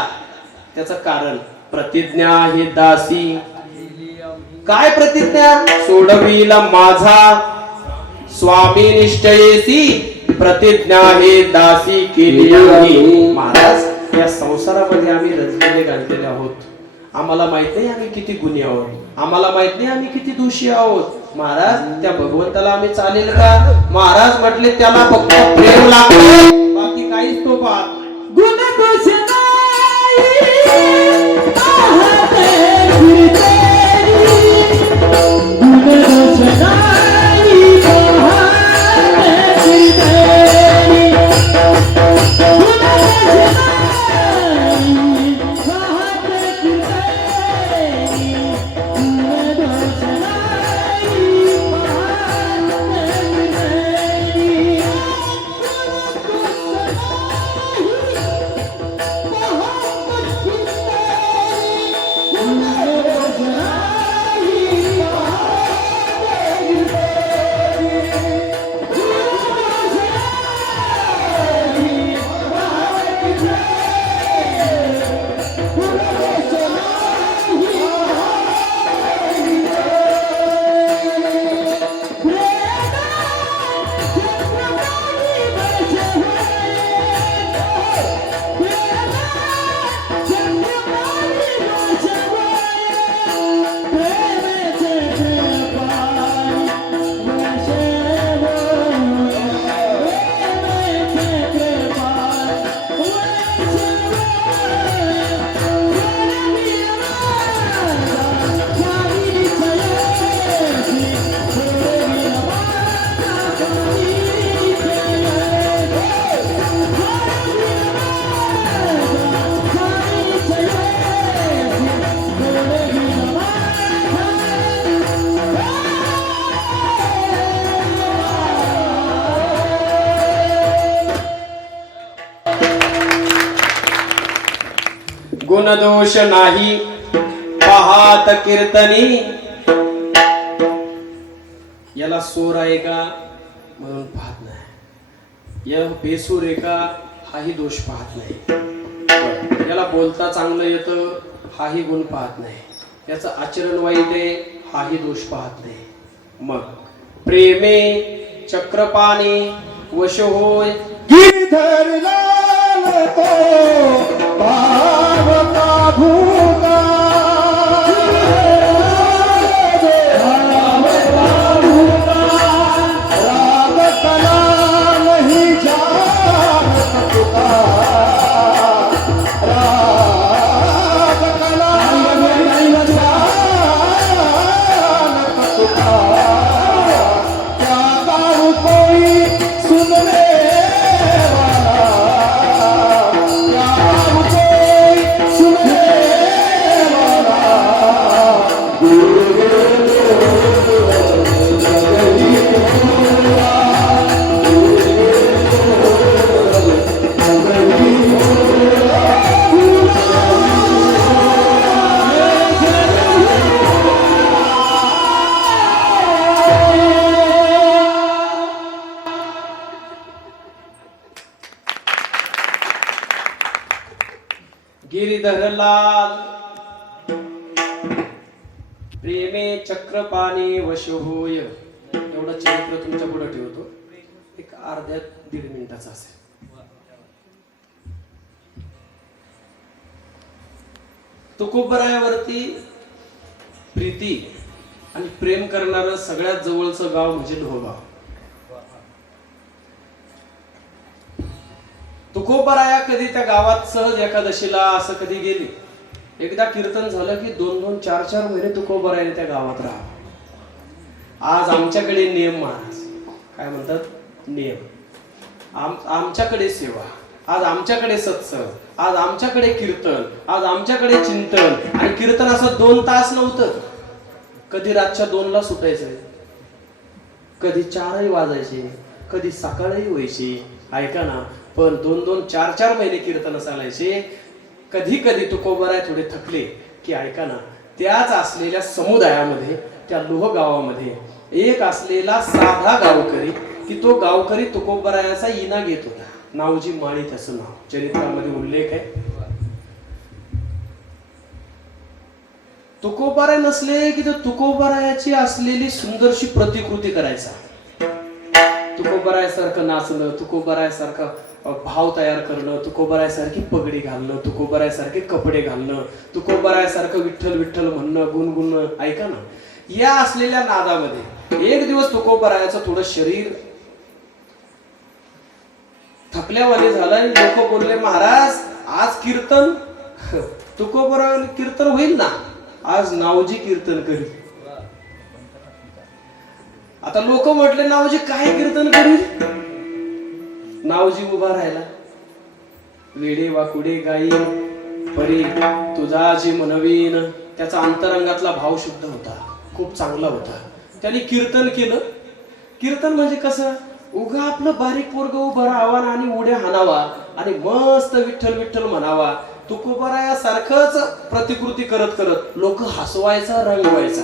त्याचं कारण प्रतिज्ञा ही दासी. काय प्रतिज्ञा? सोडविला माझा स्वामी निष्ठयेसी प्रतिज्ञा हे दासी केली आहे. महाराज, या संसारामध्ये आम्ही रचलेले गांजलेले आहोत. आम्हाला माहित नाही आम्ही किती गुन्हे आहोत, आम्हाला माहित नाही आम्ही किती दोषी आहोत. महाराज, त्या भगवंताला आम्ही चालेल का? महाराज म्हटले त्याला फक्त प्रेम लागते, बाकी काहीच तो पाहत नाही. गुण दोष नाही पाहते फिरते, गुण दोष नाही पाहते फिरते, गुण दोष नाही पाहते फिरते, गुण दोष नाही पाहते गुणदोष नाही पाहात कीर्तनी. याला सूर आहे का म्हणून पाहत नाही, या बेसूर आहे का हाही दोष पाहत नाही, याला बोलता चांगलं येतं हाही गुण पाहत नाही, याचं आचरण वाईट आहे हाही दोष पाहत नाही. मग प्रेमे चक्रपाणी वश होय गिरधर लाल को पावता भूगा, राग कला नहीं जानत तुका, राग कला नहीं जानत तुका, क्या गाऊं कोई सुनने वाला, क्या गाऊं कोई सुनने वाला, गिरिधर लाल प्रेमे चक्रपाणी वश होय. एवढं चरित्र तुमच्या पुढे ठेवतो, एक अर्ध्या 1.5 मिनिटाचा असेल. तुकोबरायावरती प्रीती आणि प्रेम करणारं सगळ्यात जवळचं गाव म्हणजे लोहगाव. तुकोबराया कधी त्या गावात सहज एकादशीला असं कधी गेली. एकदा कीर्तन झालं की 2-2, 4-4 महिने तुकोबरायाने त्या गावात राहावं. आज आमच्याकडे नियम महाराज काय म्हणतात, नियम. आमच्याकडे सेवा, आज आमच्याकडे सत्संग, आज आमच्याकडे कीर्तन, आज आमच्याकडे चिंतन. आणि कीर्तन असं 2 तास नव्हतं. कधी रातच्या 2ला सुटायचं, कधी 4ही वाजायचे, कधी सकाळही व्हायची. ऐका ना, पण 2-2, 4-4 महिने कीर्तन चालायचे. कधी कधी तुकोबाराय थोडे थकले की ऐका ना, त्याच असलेल्या समुदायामध्ये, त्या लोह गावामध्ये एक असलेला साधा गावकरी, की तो गावकरी तुकोबारायाचा इना घेत होता. नावजी माळी त्याचं नाव, चरित्रामध्ये उल्लेख आहे. तुकोबाराय नसले की तो तुकोबारायाची असलेली सुंदरशी प्रतिकृती करायचा. तुकोबारायासारखं नाचणं, तुकोबारायासारखं भाव तयार करणं, तुकोबारायासारखी पगडी घालणं, तुकोबारायासारखे कपडे घालणं, तुकोबारायासारखं विठ्ठल विठ्ठल म्हणणं, गुणगुणणं. ऐका ना, या असलेल्या नादामध्ये एक दिवस तुकोबारायाचं थोडं शरीर थकल्यावाने झालंय. लोक बोलले, महाराज आज कीर्तन, तुकोबाराय कीर्तन होईल ना, आज नावजी कीर्तन करील. आता लोक म्हटले, नावजी काय कीर्तन करील? नावजी उभा राहिला. वेडे वाकुडे गाई परी तुझा जी म्हणवीन. त्याचा अंतरंगातला भाव शुद्ध होता, खूप चांगला होता. त्याने कीर्तन केलं. कीर्तन म्हणजे कसं, उगा आपलं बारीक पोरग उभं राहावा आणि उड्या हाणावा आणि मस्त विठ्ठल विठ्ठल म्हणावा. तुकोबारायासारखंच प्रतिकृती करत करत लोक हसवायचा, रंगवायचा.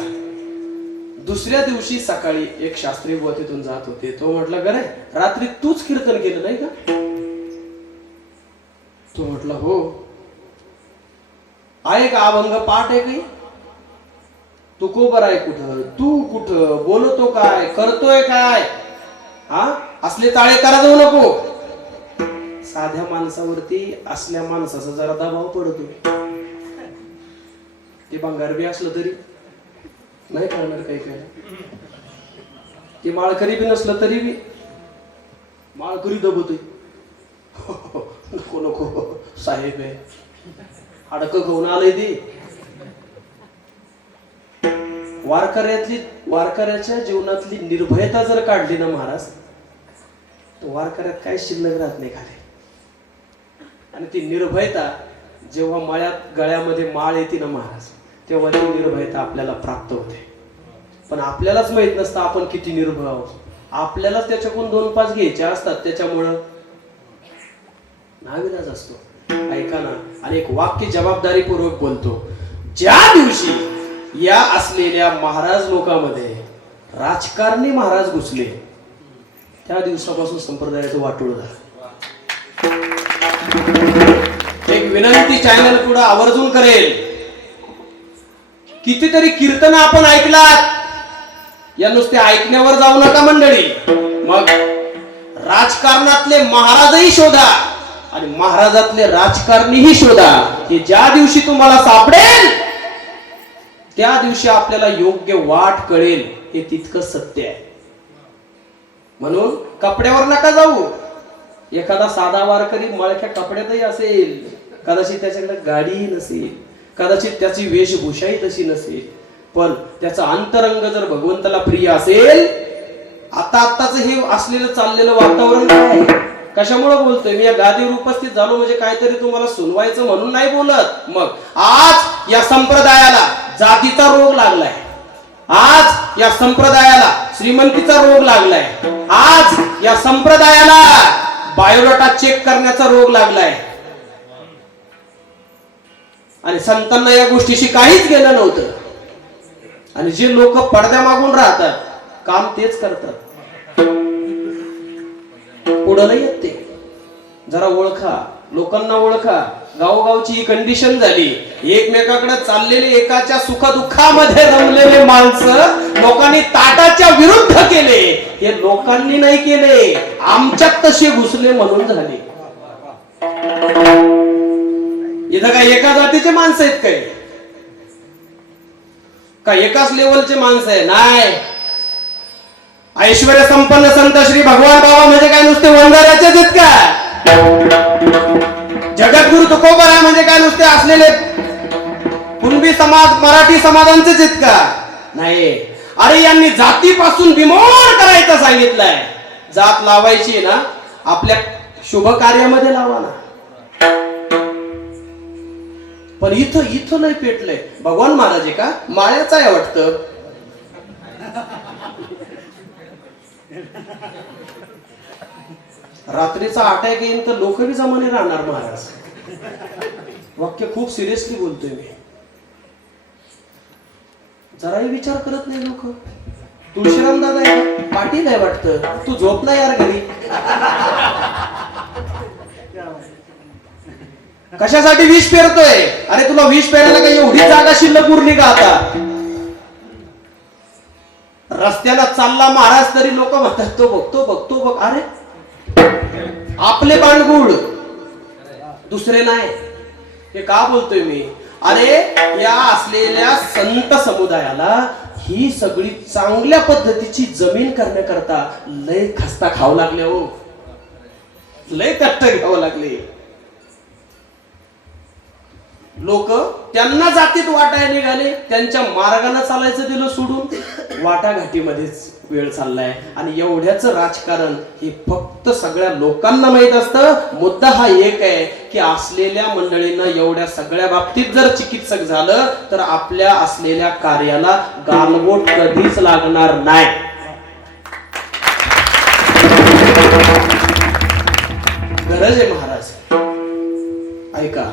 दुसऱ्या दिवशी सकाळी एक शास्त्री बुवा तिथून जात होते. तो म्हटला, गरे रात्री तूच कीर्तन केलं नाही का? तो म्हटला, हो. आहे का अभंग पाठ आहे काही? तुकोबाराय कुठं, तू कुठं, बोलतो काय, करतोय काय? हा, असले ताळे करा जाऊ नको. साध्या माणसावरती असल्या माणसाचा जरा दबाव पडतो. ते भंगार बी असलं तरी नाही करणार काही काय. ते माळकरी बी नसलं तरी बी माळकरी दबतोय. नको नको साहेब आहे, अडकं खाऊन आलंय ते. वारकऱ्याच्या जीवनातली निर्भयता जर काढली ना महाराज, तर वारकऱ्यात काय शिल्लक राहत नाही खाली. आणि ती निर्भयता जेव्हा गळ्यामध्ये माळ येते ना महाराज, तेव्हा ती निर्भयता आपल्याला प्राप्त होते. पण आपल्यालाच माहित नसतं आपण किती निर्भय आहोत. आपल्यालाच त्याच्याकडून 2-5 घ्यायचे असतात, त्याच्यामुळं नाविलाज असतो. ऐका ना, आणि एक वाक्य जबाबदारीपूर्वक बोलतो. ज्या दिवशी या असलेल्या महाराज लोकांमध्ये राजकारणी महाराज घुसले, त्या दिवसापासून संप्रदायाचं वाटोळ झालं. एक विनंती चॅनल पुढे आवर्जून करेल, कितीतरी कीर्तन आपण ऐकलात, या नुसते ऐकण्यावर जाऊ नका मंडळी. मग राजकारणातले महाराजही शोधा आणि महाराजातले राजकारणीही शोधा. की ज्या दिवशी तुम्हाला सापडेल त्या दिवशी आपल्याला योग्य वाट कळेल, हे तितकं सत्य आहे. म्हणून कपड्यावर नका जाऊ. एखादा साधा वारकरी मळक्या कपड्यातही असेल, कदाचित त्याच्याकडे गाडीही नसेल, कदाचित त्याची वेशभूषाही तशी नसेल, पण त्याचा अंतरंग जर भगवंताला प्रिय असेल. आताच हे असलेलं चाललेलं वातावरण काय आहे? कशामुळे बोलतोय मी? या गादीवर उपस्थित झालो म्हणजे काहीतरी तुम्हाला सुनवायचं म्हणून नाही बोलत. मग आज या संप्रदायाला जातीचा रोग लागलाय, आज या संप्रदायाला श्रीमंतीचा रोग लागलाय, आज या संप्रदायाला बायोडाटा चेक करण्याचा रोग लागलाय. आणि संतांना या गोष्टीशी काहीच गेलं नव्हतं. आणि जे लोक पडद्या मागून राहतात, काम तेच करतात, पुढं नाही येत ते. जरा ओळखा, लोकांना ओळखा. गावोगावची ही कंडिशन झाली. एकमेकाकडे चाललेले, एकाच्या सुखदुःखामध्ये रमलेले माणसं लोकांनी ताटाच्या विरुद्ध केले. हे लोकांनी नाही केले, आमच्यात तसे घुसले म्हणून झाले. इथं काय एका जातीचे माणसं आहेत काय? का एकाच लेवलचे माणसं आहे? नाही. ऐश्वर्य संपन्न संत श्री भगवान बाबा म्हणजे काय नुसते वंजाऱ्याचेच आहेत का? जगद्गुरु तुकोबाराय म्हणजे काय नुसते असलेले कुणबी समाज, मराठी समाजांचेच आहेत का? नाही. अरे यांनी जातीपासून विमोड करायचं सांगितलंय. जात लावायची ना आपल्या शुभ कार्यामध्ये लावा ना. पण इथं लय पेटलंय. भगवान महाराज आहे का? माळ्याचा आहे वाटतं. रात्रीचा अटॅक येईल तर लोक बी जमाने राहणार महाराज. वाक्य खूप सिरियसली बोलतोय मी. जराही विचार करत नाही लोक. तुळशीराम दादा आहे पाटील आहे वाटतं. तू झोप ना यार घरी. कशासाठी विष पेरतोय? अरे तुला विष पेरायला काही एवढी जागा शिल्लक उरली का आता? रस्त्याला चालला महाराज तरी लोक म्हणतात तो बघ. अरे आपले बाणगुळ दुसरे नाही. हे का बोलतोय मी? अरे या असलेल्या संत समुदायाला ही सगळी चांगल्या पद्धतीची जमीन करण्याकरता लय खस्ता खावं लागले हो. लय कष्ट घ्यावं लागले. लोक त्यांना जातीत वाटायला निघाले. त्यांच्या मार्गाने चालायचं दिलं सोडून वाटाघाटीमध्येच वेळ चाललाय. आणि एवढ्याच राजकारण हे फक्त सगळ्या लोकांना माहित असतं. मुद्दा हा एक आहे की असलेल्या मंडळींना एवढ्या सगळ्या बाबतीत जर चिकित्सक झालं तर आपल्या असलेल्या कार्याला गालबोट कधीच लागणार नाही. गरज आहे महाराज. ऐका,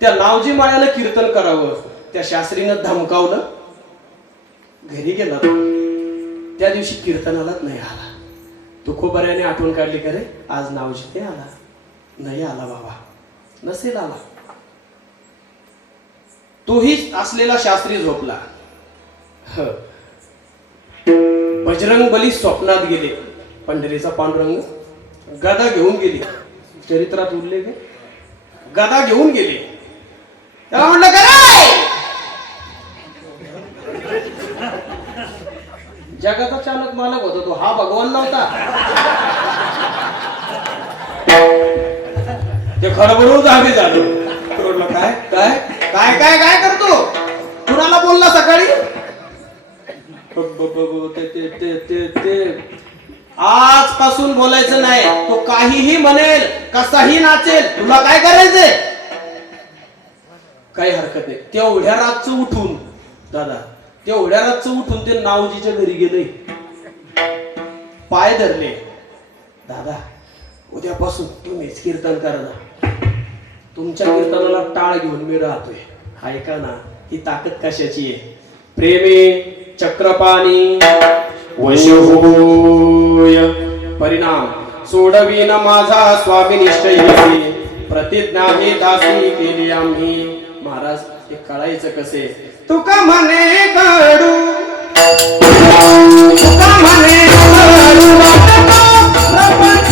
त्या नावजी माळ्याला कीर्तन करावं त्या शास्त्रीनं धमकावलं. घरी गेला त्या दिवशी कीर्तनालाच नाही आला. तू खूप बऱ्याने आठवण काढली का रे? आज नावजी ते आला नाही. आला बाबा, नसेल आला. तोही असलेला शास्त्री झोपला. बजरंग बली स्वप्नात गेले. पंढरीचा पांडुरंग गदा घेऊन गेली. चरित्रात उरले गे गदा घेऊन गेले. तेव्हा म्हणलं काय जगाचा चालक मालक होता तो. हा भगवान नव्हता. ते खरबडून जागे झालं. काय काय काय काय काय करतो? कुणाला बोलला सकाळी? आजपासून बोलायचं नाही. तो काहीही म्हणेल, कसाही नाचेल, तुला काय करायचंय? काही हरकत नाही. तेवढ्या रातचं उठून दादा तेवढ्या रातचं उठून ते नावजीच्या घरी गेले. पाय धरले. दादा उद्यापासून तुम्हीच कीर्तन करा. तुमच्या कीर्तनाला टाळ घेऊन मी राहतोय. ऐका ना, ही ताकद कशाची आहे? प्रेमे चक्रपाणी वशहोय परिणाम सोडविन माझा स्वामी निश्चय. प्रतिज्ञा हे दासी केली आम्ही. महाराज हे कळायचं कसे? तुका म्हणे कडू तुका म्हणे कडू प्रपंच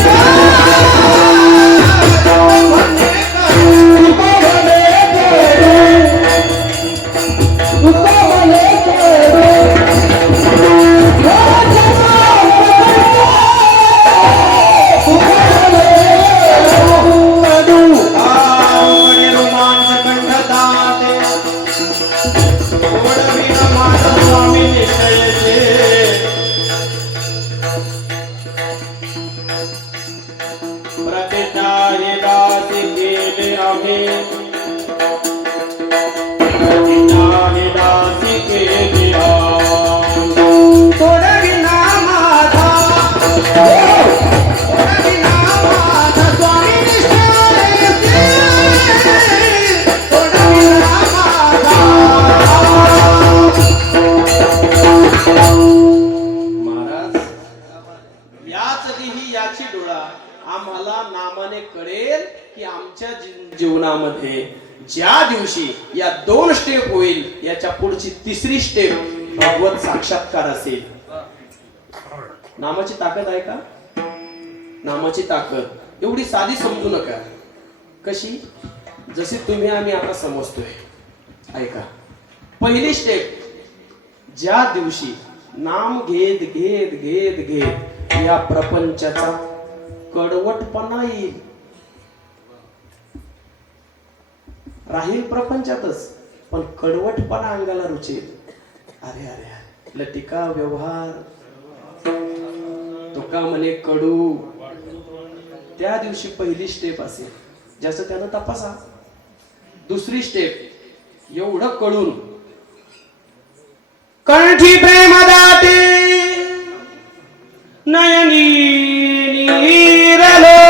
जीवनामध्ये ज्या दिवशी या 2 स्टेप होईल याच्या पुढची 3री स्टेप भगवत साक्षात्कार असेल. नामाची ताकद आहे का? नामाची ताकद एवढी साधी समजू नका. कशी? जशी तुम्ही आम्ही आता समजतोय. ऐका, पहिली स्टेप, ज्या दिवशी नाम घेत घेत घेत घेत या प्रपंचाचा कडवटपणा येईल. राहील प्रपंचातच पण कडवटपणा अंगाला रुचेल. अरे अरे लटिका व्यवहार तुका म्हणे कडू. त्या दिवशी पहिली स्टेप असेल ज्याचं त्यानं तपासा. दुसरी स्टेप एवढं कळून कंठी प्रेम दाटे नयनी नीरलोटे,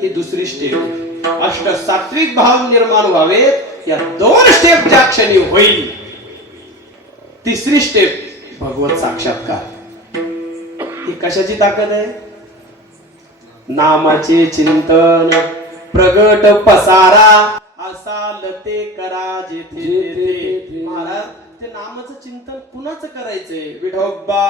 ही दुसरी स्टेप. अष्ट सात्विक भाव निर्माण व्हावेत या 2 स्टेप ज्या क्षणी होईल, तिसरी स्टेप भगवत साक्षात्कार. ही कशाची ताकद आहे? नामाचे चिंतन प्रगट पसारा असाल ते करा जेथे तेथे. महाराज ते नामाचं चिंतन कुणाचं करायचंय? विठोबा